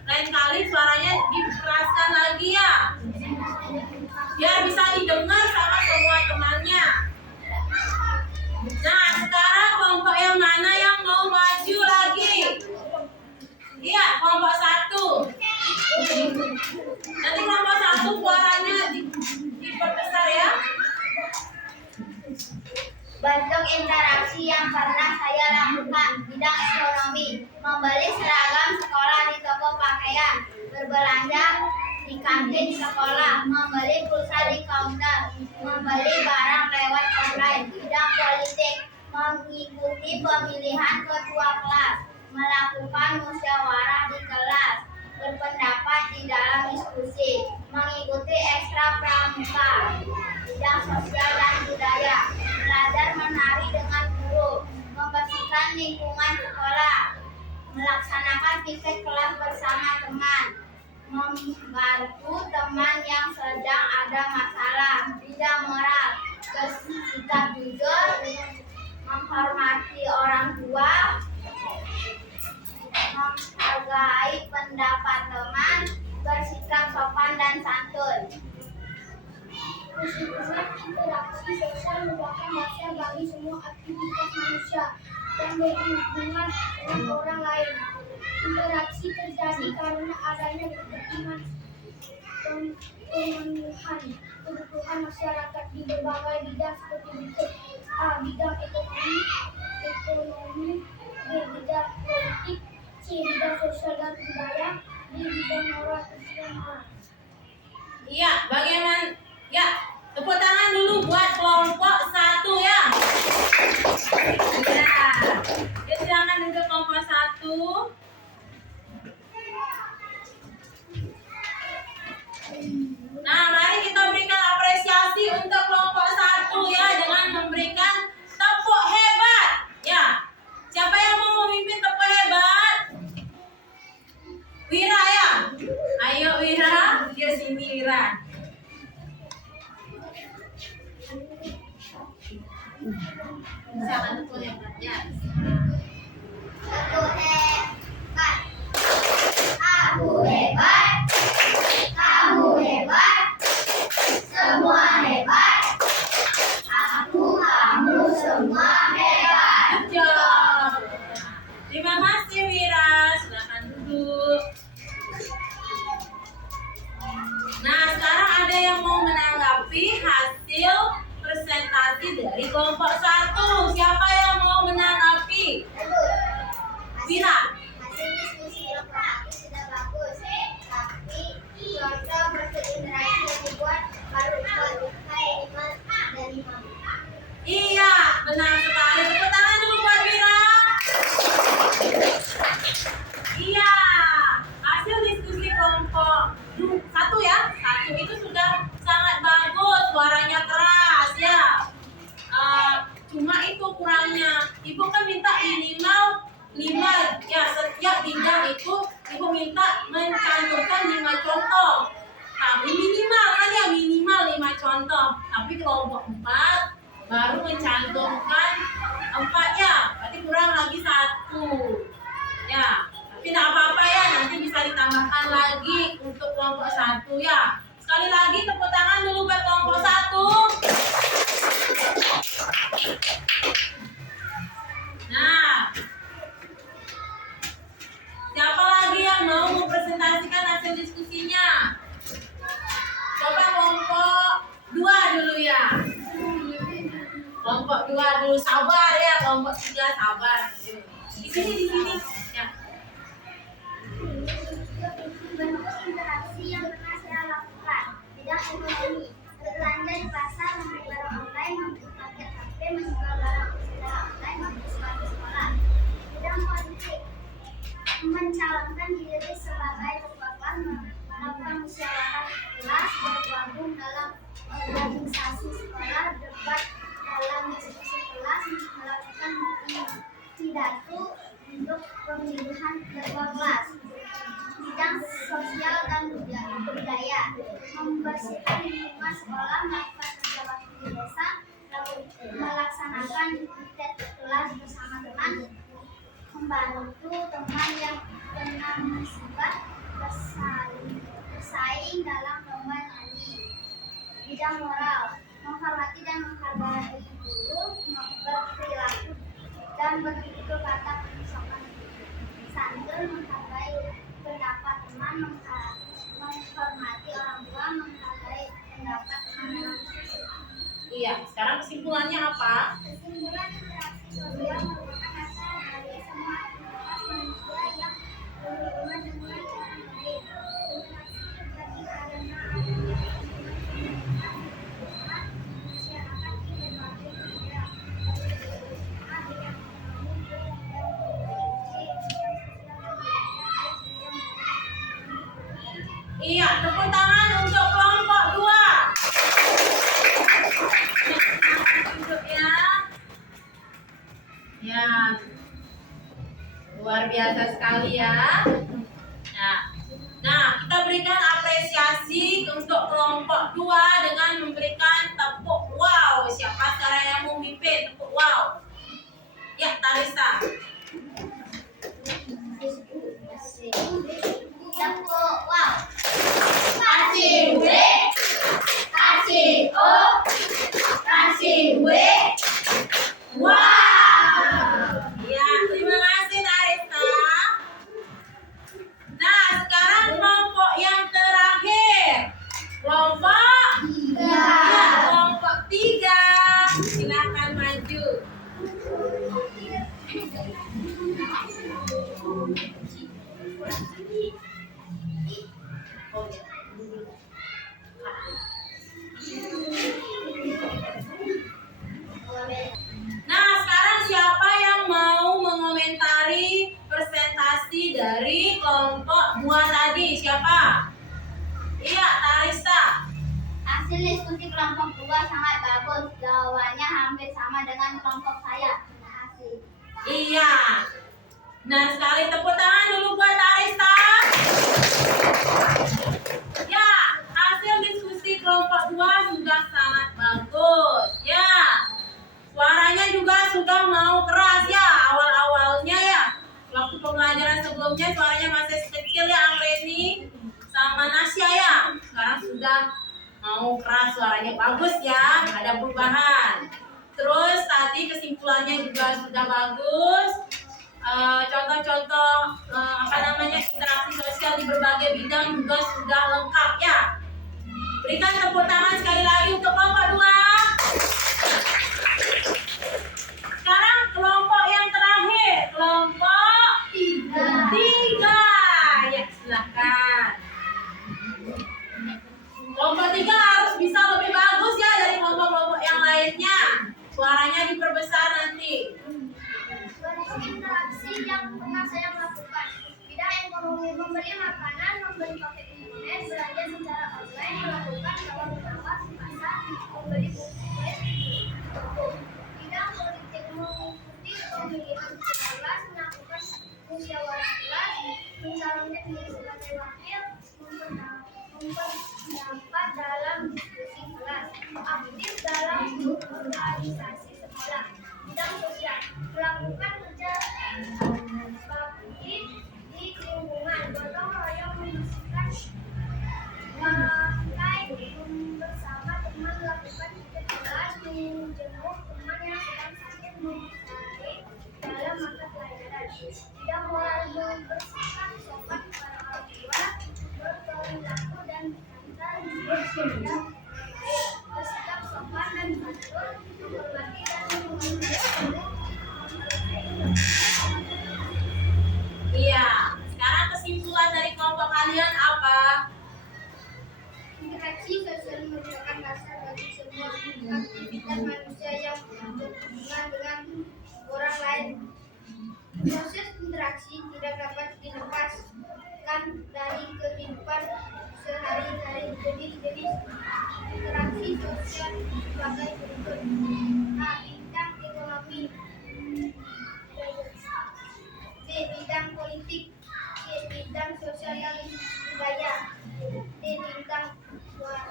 lain kali suaranya dikeraskan lagi ya, biar bisa didengar sama semua temannya. Nah, sekarang kelompok yang mana yang mau maju lagi? Iya, kelompok 1. Nanti kelompok 1 suaranya diperbesar ya. Bentuk interaksi yang pernah saya lakukan: bidang ekonomi, membeli seragam sekolah di toko pakaian, berbelanja di kantin sekolah, membeli pulsa di counter, membeli barang lewat online. Bidang politik, mengikuti pemilihan ketua kelas, melakukan musyawarah di kelas, berpendapat di dalam diskusi, mengikuti ekstra pramuka. Bidang sosial dan budaya, belajar menari dengan guru, membersihkan lingkungan sekolah, melaksanakan piket kelas bersama teman, membantu teman yang sedang ada masalah. Bidang moral, bersikap jujur, menghormati orang tua, menghargai pendapat teman, bersikap sopan dan santun. Kesimpulan, interaksi sosial merupakan dasar bagi semua aktivitas manusia yang berhubungan dengan orang lain. Interaksi terjadi karena adanya kepentingan pemenuhan kebutuhan masyarakat di berbagai bidang seperti berikut. A. Bidang ekonomi, B. Bidang politik, C. Bidang sosial dan budaya, D. Bidang moral dan moral. Iya, bagaimana? Ya, tepuk tangan dulu buat kelompok 1 ya. Ya, silakan untuk kelompok 1. Nah, mari kita berikan apresiasi untuk kelompok 1 ya dengan memberikan tepuk hebat. Ya, siapa yang mau memimpin tepuk hebat? Wira ya. Ayo Wira, dia sini Wira. Silakan tepuk hebatnya. Aku hebat. Aku hebat. Kamu hebat. Semua hebat. Aku, kamu semua hebat. Good job. Terima kasih Wira. Silakan duduk. Nah, sekarang ada yang mau menanggapi hasil kurangnya. Ibu kan minta minimal 5 ya, setiap bidang itu ibu minta mencantumkan 5 contoh. Tapi minimal kan ya, minimal 5 contoh. Tapi kelompok 4 baru mencantumkan 4 ya, berarti kurang lagi 1 ya. Tapi tidak apa-apa ya, nanti bisa ditambahkan lagi untuk kelompok 1 ya. Sekali lagi tepuk tangan dulu buat kelompok 1. Nah, siapa lagi yang mau mempresentasikan hasil diskusinya? Coba kelompok 2 dulu ya. Kelompok 2 dulu, sabar ya. Kelompok 3 sabar. Di sini ya. Bentuk interaksi yang pernah saya lakukan. Bidang ekonomi, berbelanja di pasar, membeli barang online, membeli paket HP, menjual barang secara online, membeli sepatu sekolah. Bidang politik, mencalonkan diri sebagai ketua melakukan musyawarah kelas, bergabung dalam organisasi sekolah, debat dalam diskusi kelas, melakukan pidato untuk pemilihan ketua kelas. Bidang sosial dan budaya, membersihkan lingkungan sekolah, melakukan kerja bakti di desa, melaksanakan piket kelas bersama teman, membantu teman yang kena musibah, bersaing dalam lomba nyanyi. Bidang moral, menghormati dan menghargai guru, berperilaku dan bertutur kata sopan santun, menghargai pendapat teman, menghormati orang tua, menghargai pendapat teman dalam diskusi. Iya, sekarang kesimpulannya apa? Kesimpulan, interaksi sosial merupakan dasar dari semua aktivitas manusia yang berhubungan dengan orang lain. Interaksi terjadi karena adanya masyarakat di berbagai bidang, A, bidang ekonomi, B, bidang politik, C, bidang sosial dan budaya, D, bidang. Iya, tepuk tangan untuk kelompok 2. Duduk ya. Ya, luar biasa sekali ya. Nah, kita berikan apresiasi untuk kelompok 2 dengan memberikan tepuk wow. Siapa sekarang yang mau mimpin? Tepuk wow. Ya, Tarisa. Tepuk wow. Kasih W, kasih O, kasih W. Wow. Ya, terima kasih Tarisa. Nah, sekarang kelompok yang terakhir. Kelompok 3. Ya, kelompok 3. Silakan maju. Nah, sekarang siapa yang mau mengomentari presentasi dari kelompok 2 tadi? Siapa? Iya, Tarisa. Hasil diskusi kelompok 2 sangat bagus. Jawabannya hampir sama dengan kelompok saya. Terima kasih. Iya. Nah, sekali tepuk tangan dulu buat Tarisa. Ya, hasil diskusi kelompok 2 sudah sangat bagus. Ya. Suaranya juga sudah mau keras ya, awal-awalnya ya. Waktu pembelajaran sebelumnya suaranya masih kecil ya, Amreni sama Nasya ya. Sekarang sudah mau keras, suaranya bagus ya, ada perubahan. Terus tadi kesimpulannya juga sudah bagus. Contoh-contoh interaksi sosial di berbagai bidang juga sudah lengkap ya. Berikan tepuk tangan sekali lagi untuk kelompok 2. Sekarang kelompok yang terakhir, kelompok 3. Ya, silakan. Kelompok 3 harus bisa lebih bagus ya dari kelompok-kelompok yang lainnya. Suaranya diperbesar nanti. Bentuk interaksi yang pernah saya lakukan. Bidang ekonomi, memberi makanan, membeli paket internet, belanja secara online, melakukan kalau beberapa pasar, membeli buku. Bidang politik, sosialisasi sekolah. Bidang sosial, melakukan kerja bakti di lingkungan, gotong royong membersihkan lantai bersama teman, melakukan kegiatan menjenguk teman yang sedang sakit, mencari dalam mata pelajaran. Bidang moral, membersihkan sopan kepada orang tua, berperilaku dan bertindak bersikap sopan dan patuh, menghormati dan menghargai. Iya. Sekarang kesimpulan dari kelompok kalian apa? Interaksi sosial merupakan dasar bagi semua aktivitas manusia yang berhubungan dengan orang lain. Proses interaksi tidak dapat dilepaskan dari kehidupan sehari-hari. Jenis-jenis interaksi sosial sebagai berikut. A. Bidang ekonomi. B. Bidang politik. C. Bidang sosial dan budaya. D. Bidang moral.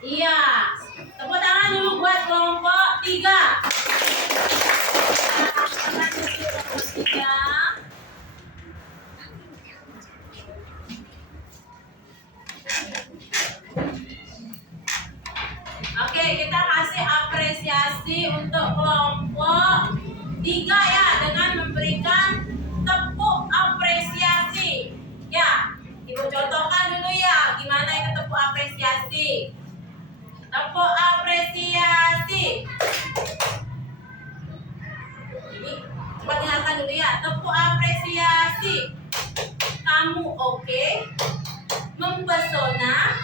Iya. Tepuk tangan dulu buat kelompok 3. Tangan dulu kelompok 3. Oke, kita kasih apresiasi untuk kelompok 3 ya, dengan memberikan tepuk apresiasi. Ya, Ibu contohkan dulu ya, gimana itu tepuk apresiasi. Tepuk apresiasi. Ini coba dengarkan dulu ya, tepuk apresiasi. Kamu oke, mempesona,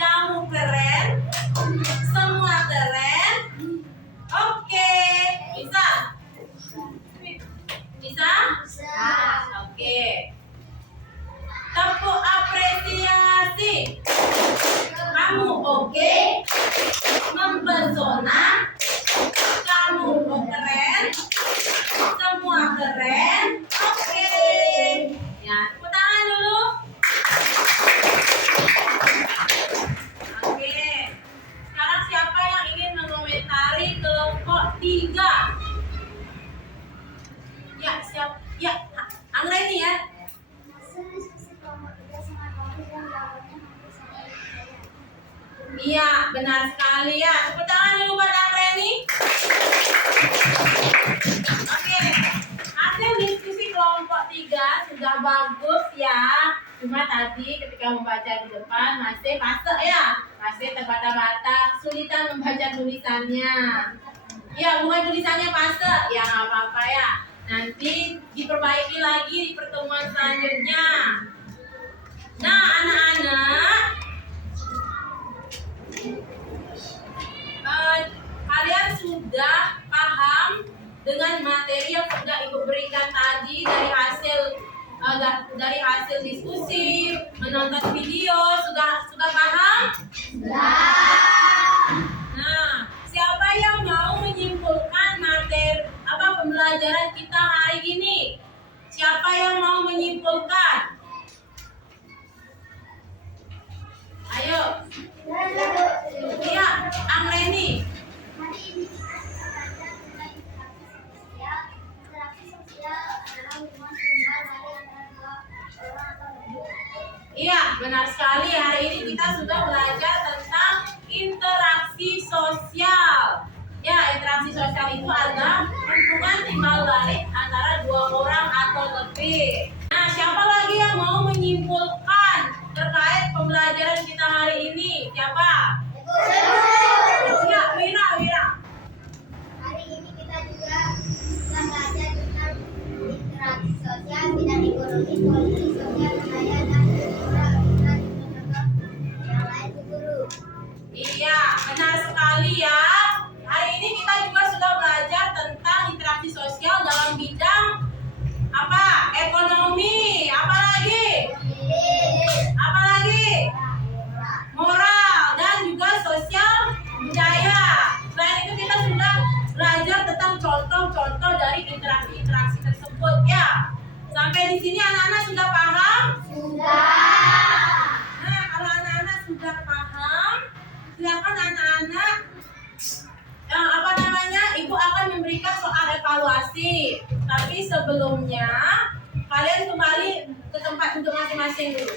kamu keren, semua keren. Oke, bisa? Bisa? Oke. Tepuk apresiasi. Kamu oke, mempesona, kamu keren, semua keren. Oke. Ya, tepuk tangan dulu. Oke. Sekarang siapa yang ingin mengomentari kelompok 3? Ya, siap. Ya, Anggreni ya. Iya, benar sekali ya. Tepuk tangan dulu buat Anggreni. Oke. Hasil diskusi kelompok 3 sudah bagus ya. Cuma tadi ketika membaca di depan masih fase ya. Masih terbata-bata, kesulitan membaca tulisannya. Ya, bukan tulisannya fase. Ya, nggak apa-apa ya. Nanti diperbaiki lagi di pertemuan selanjutnya. Nah, anak-anak, kalian sudah paham dengan materi yang sudah Ibu berikan tadi dari hasil diskusi, menonton video, sudah paham? Nah, siapa yang mau menyimpulkan materi pembelajaran kita hari ini? Siapa yang mau menyimpulkan? Ayo. Iya, Anggreni. Hari ini kita belajar tentang interaksi sosial adalah hubungan tunggal dari antara dua orang atau lebih. Iya, benar sekali. Hari ini kita sudah belajar tentang interaksi sosial. Ya, interaksi sosial itu adalah hubungan timbal balik antara dua orang atau lebih. Nah, siapa lagi yang mau menyimpulkan terkait pembelajaran kita hari ini? Siapa? Ya, Wira. Hari ini kita juga belajar tentang interaksi sosial, bidang ekonomi, politik, sosial, budaya, dan moral. Kita juga yang lain Bu Guru. Iya, benar sekali ya. Hari ini kita juga sudah belajar tentang interaksi sosial dalam bidang apa? Ekonomi. Apa lagi? Apa lagi? Moral dan juga sosial budaya. Selain itu kita sudah belajar tentang contoh-contoh dari interaksi-interaksi tersebut ya. Sampai di sini anak-anak sudah paham? Sudah. Nah, kalau anak-anak sudah paham, silakan anak-anak evaluasi. Tapi sebelumnya kalian kembali ke tempat duduk masing-masing dulu.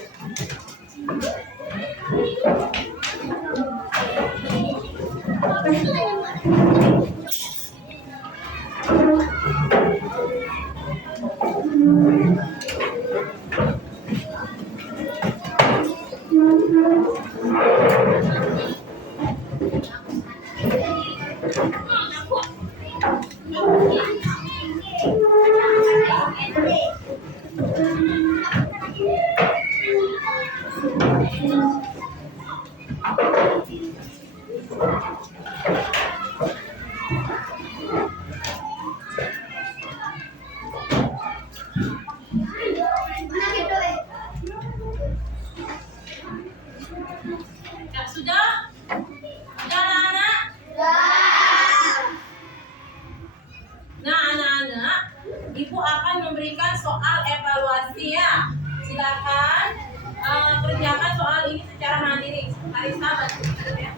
Ya, sudah? Sudah anak-anak? Nah, anak-anak, Ibu akan memberikan soal evaluasi ya. Silakan kerjakan soal ini secara mandiri. Karisa, bantu ya.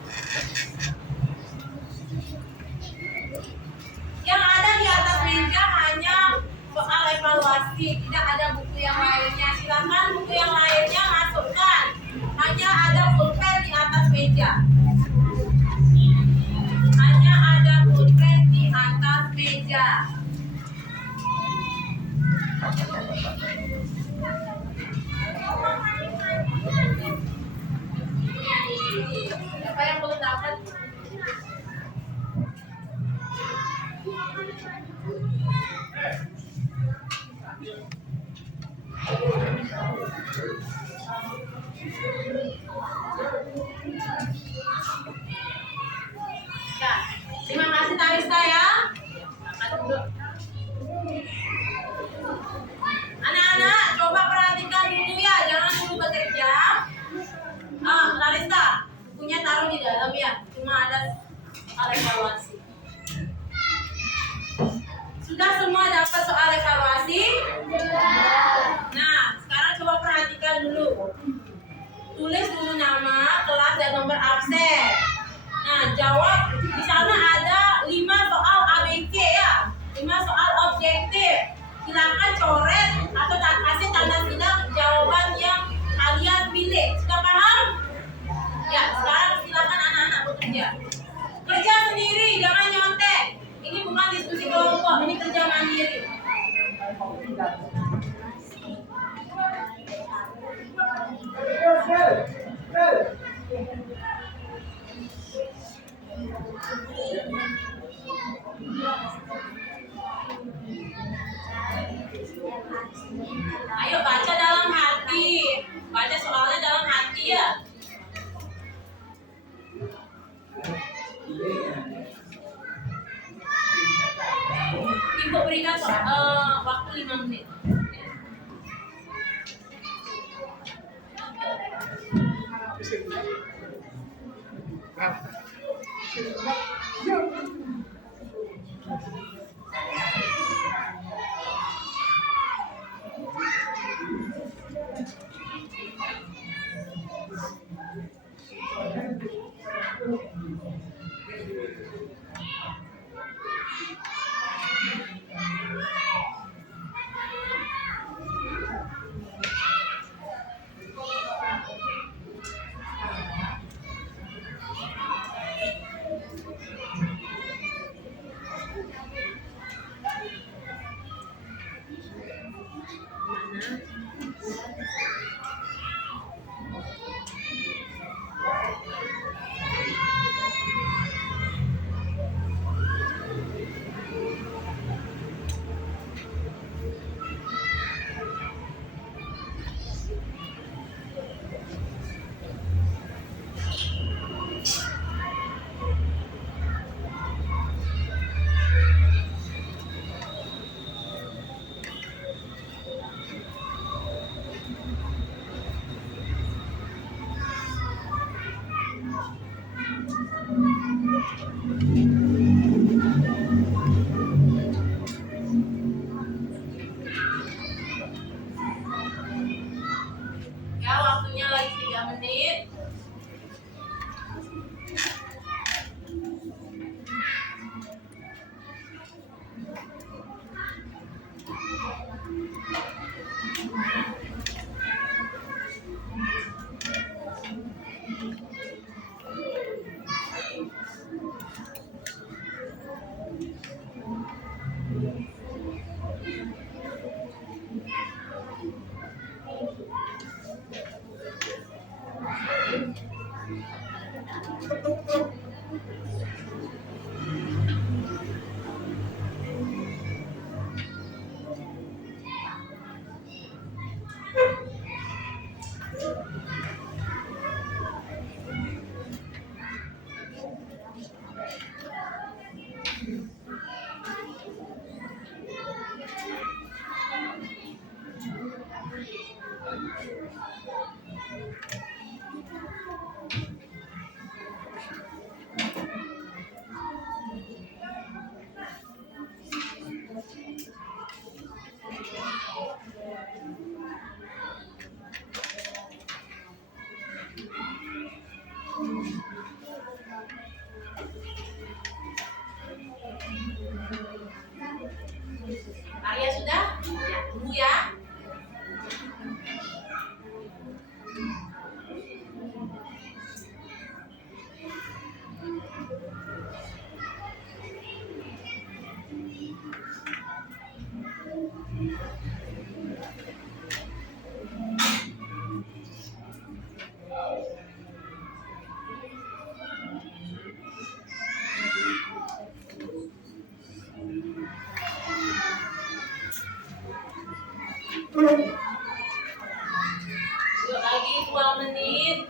Yang ada di atas meja hanya soal evaluasi, tidak ada buku yang lainnya. Silakan buku yang lainnya masukkan. Hanya ada pulpen di atas meja. Hanya ada pulpen di atas meja. Siapa yang belum dapat? Ya, terima kasih Tarista ya. Angkat dulu. Anak-anak, coba perhatikan dulu ya, jangan dulu bekerja. Tarista, bukunya taruh di dalam ya, cuma ada soal evaluasi. Sudah semua dapat soal evaluasi? Nah, sekarang coba perhatikan dulu. Tulis dulu nama, kelas, dan nomor absen. Nah, jawab. Di sana ada 5 soal ABC ya. 5 soal objektif. Silakan coret atau kasih tanda tidak jawaban yang kalian pilih. Sudah paham? Ya, sekarang silakan anak-anak bekerja. Kerja sendiri, jangan nyontek. Ini bukan diskusi kelompok, ini kerja mandiri. Ayo baca dalam hati. Baca soalnya dalam hati ya. Ibu berikan waktu 5 menit. Ya, waktunya lagi 3 menit. Arya sudah? Ya, tunggu ya. Yuk lagi 2 menit.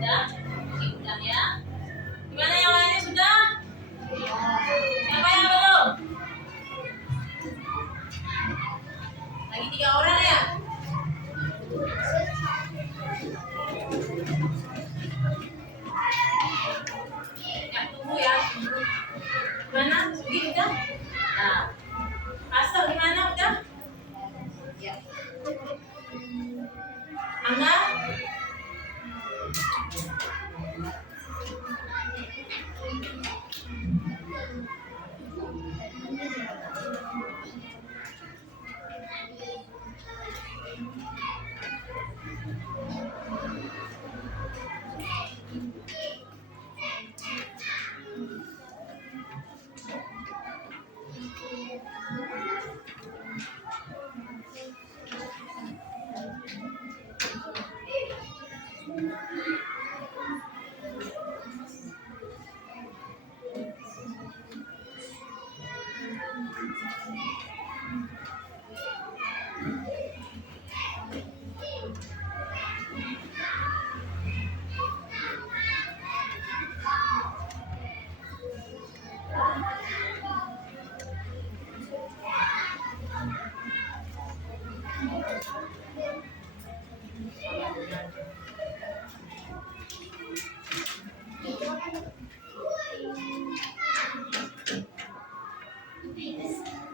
Sudah? Sudah ya. Gimana yang lainnya sudah? Siapa yang belum? Lagi 3 orang ya? Ya, tunggu ya. Gimana? Sugi udah? Nah. Pasal gimana udah? Ya. Angga?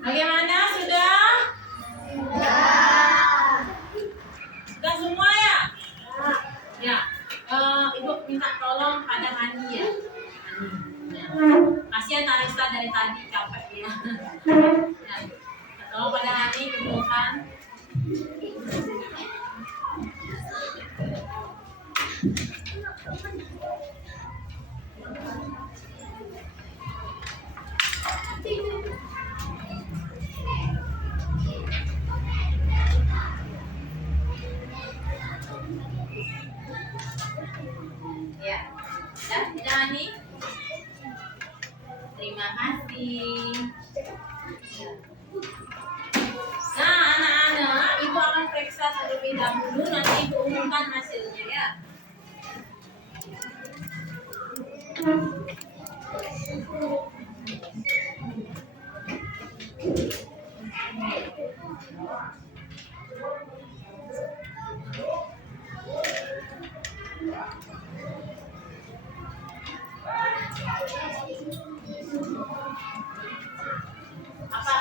Bagaimana sudah? Sudah semua ya? Ya. Ibu minta tolong pada Hani ya. Kasihan Tarista dari tadi capek ya. Ya. Tolong pada Hani kumpulkan. Ya, sudah Hani. Terima kasih. Nah, anak-anak, ibu akan periksa terlebih dahulu, nanti ibu umumkan hasilnya ya.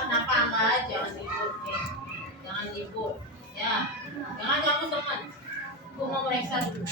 Kenapa enggak? Jangan ribut, jangan ribut, ya. Jangan kamu teman. Aku mau periksa dulu.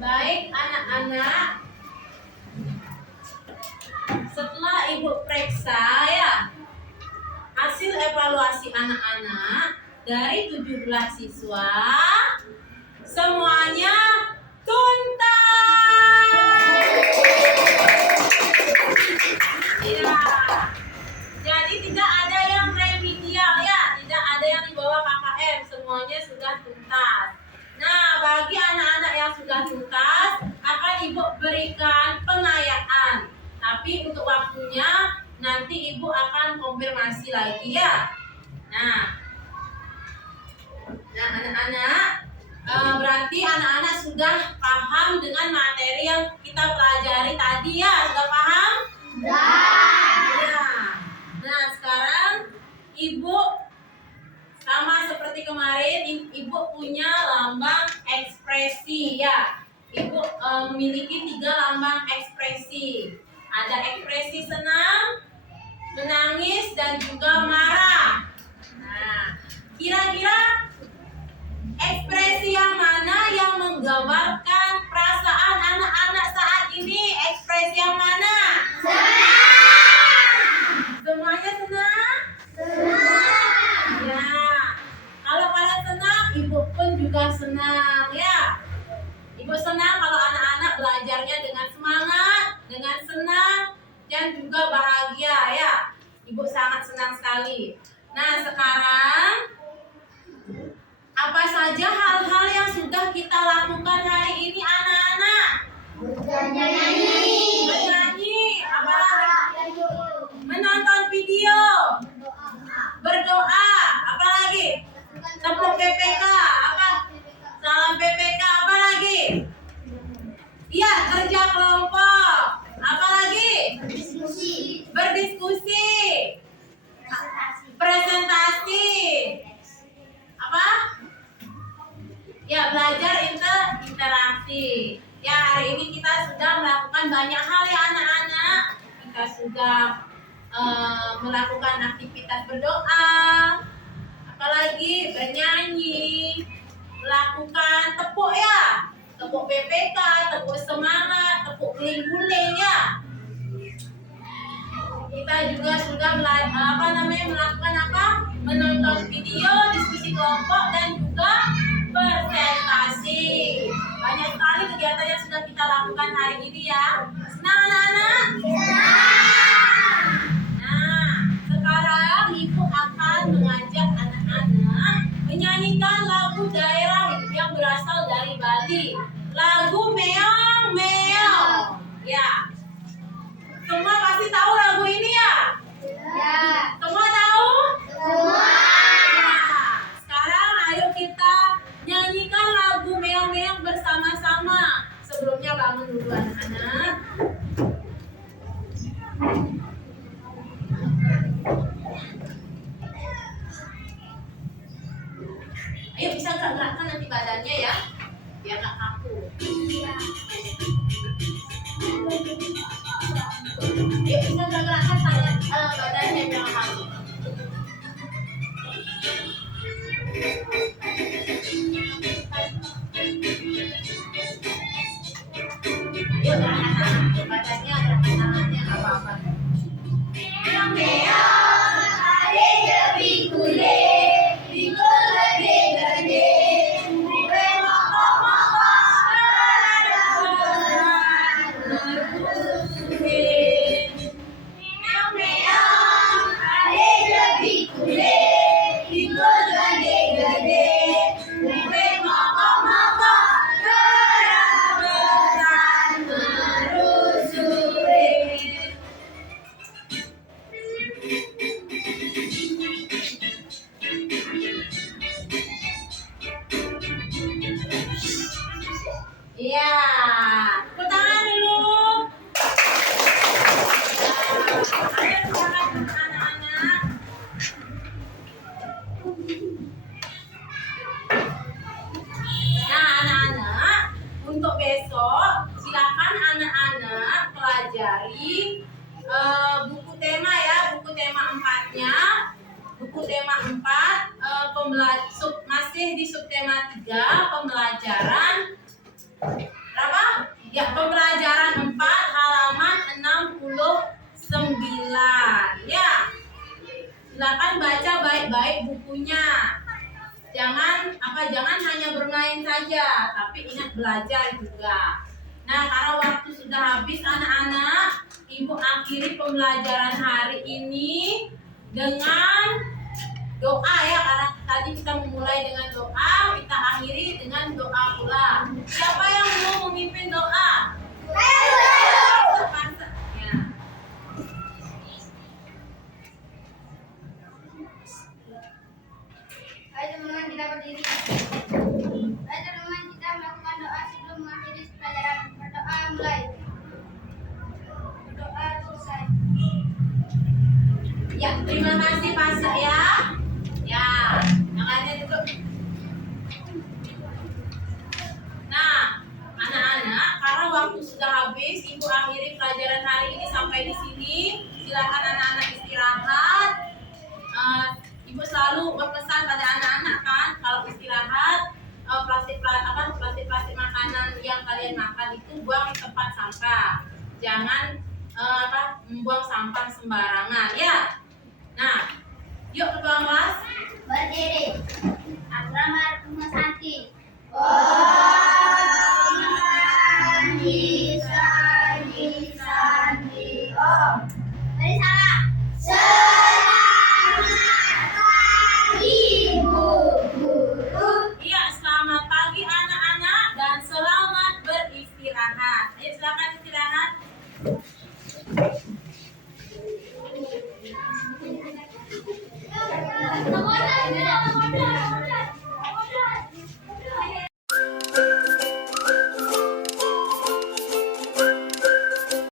Baik anak-anak, setelah ibu periksa ya hasil evaluasi anak-anak dari 17 siswa, semuanya tuntas. Ya, jadi tidak ada yang remedial ya, tidak ada yang di bawah KKM, semuanya sudah tuntas. Nah, bagi anak-anak yang sudah tuntas akan ibu berikan pengayaan, tapi untuk waktunya nanti ibu akan konfirmasi lagi ya. Nah anak-anak, berarti anak-anak sudah paham dengan materi yang kita pelajari tadi ya, sudah paham? Ya. Nah sekarang ibu sama seperti kemarin, ibu punya lambang ekspresi ya. Ibu memiliki 3 lambang ekspresi. Ada ekspresi senang, menangis, dan juga marah. Nah, kira-kira ekspresi yang mana yang menggambarkan perasaan anak-anak saat ini? Ekspresi yang mana? Semuanya senang? Ya. Kalau kalian senang, ibu pun juga senang ya. Ibu senang kalau anak-anak belajarnya dengan semangat, dengan senang, dan juga bahagia ya. Ibu sangat senang sekali. Nah sekarang, apa saja hal-hal yang sudah kita lakukan hari ini anak-anak? Bernyanyi, apa lagi? Menonton video, berdoa, apa lagi? Tepuk PPK, apa? Salam PPK, apa lagi? Iya, kerja kelompok, apa lagi? Berdiskusi, presentasi, apa? Ya, belajar interaksi. Ya, hari ini kita sudah melakukan banyak hal ya anak-anak. Kita sudah melakukan aktivitas berdoa, apalagi bernyanyi, melakukan tepuk ya, tepuk PPK, tepuk semangat, tepuk guling-guling ya. Kita juga sudah melakukan apa? Menonton video, diskusi kelompok, dan juga presentasi. Banyak sekali kegiatan yang sudah kita lakukan hari ini ya. Senang anak-anak? Nah, sekarang ibu akan mengajak anak-anak menyanyikan lagu daerah yang berasal dari Bali. Lagu Meong Meong. Ya. Semua pasti tahu lagu ini ya? Semua tahu? Nah, sekarang ayo kita nyanyikan lagu Meong Meong bersama-sama. Sebelumnya bangun dulu anak-anak. Ayo bisa gerak-gerakkan nanti badannya ya, biar nggak kaku. Ayo bisa gerak-gerakkan badannya biar nggak kaku. Ayo gerakkan badannya, gerakkan tangannya, nggak apa-apa. Meong meong, ada jebing kulit, pikul gede-gede, subtema 4, masih di subtema 3, pembelajaran berapa? Ya, pembelajaran 4 halaman 69. Ya. Silakan baca baik-baik bukunya. Jangan hanya bermain saja, tapi ingat belajar juga. Nah, karena waktu sudah habis anak-anak, Ibu akhiri pembelajaran hari ini dengan doa ya, karena tadi kita memulai dengan doa, kita akhiri dengan doa pula. Siapa yang mau memimpin doa? Ya. Ayo teman-teman kita berdiri. Ayo teman-teman kita melakukan doa sebelum mengakhiri pelajaran. Berdoa mulai. Berdoa selesai. Ya, terima kasih Pak ya. Ya, makanya duduk. Nah, anak-anak, karena waktu sudah habis, Ibu akhiri pelajaran hari ini sampai di sini. Silakan anak-anak istirahat. Ibu selalu berpesan pada anak-anak kan, kalau istirahat plastik makanan yang kalian makan itu buang di tempat sampah. Jangan membuang sampah sembarangan ya. Nah, yuk ke ruang kelas. Berdiri. Aku Ramar Santi. Sandi. Oh. Dari salah. Selamat pagi, Bu Guru. Iya, selamat pagi anak-anak dan selamat beristirahat. Ayo silakan istirahat.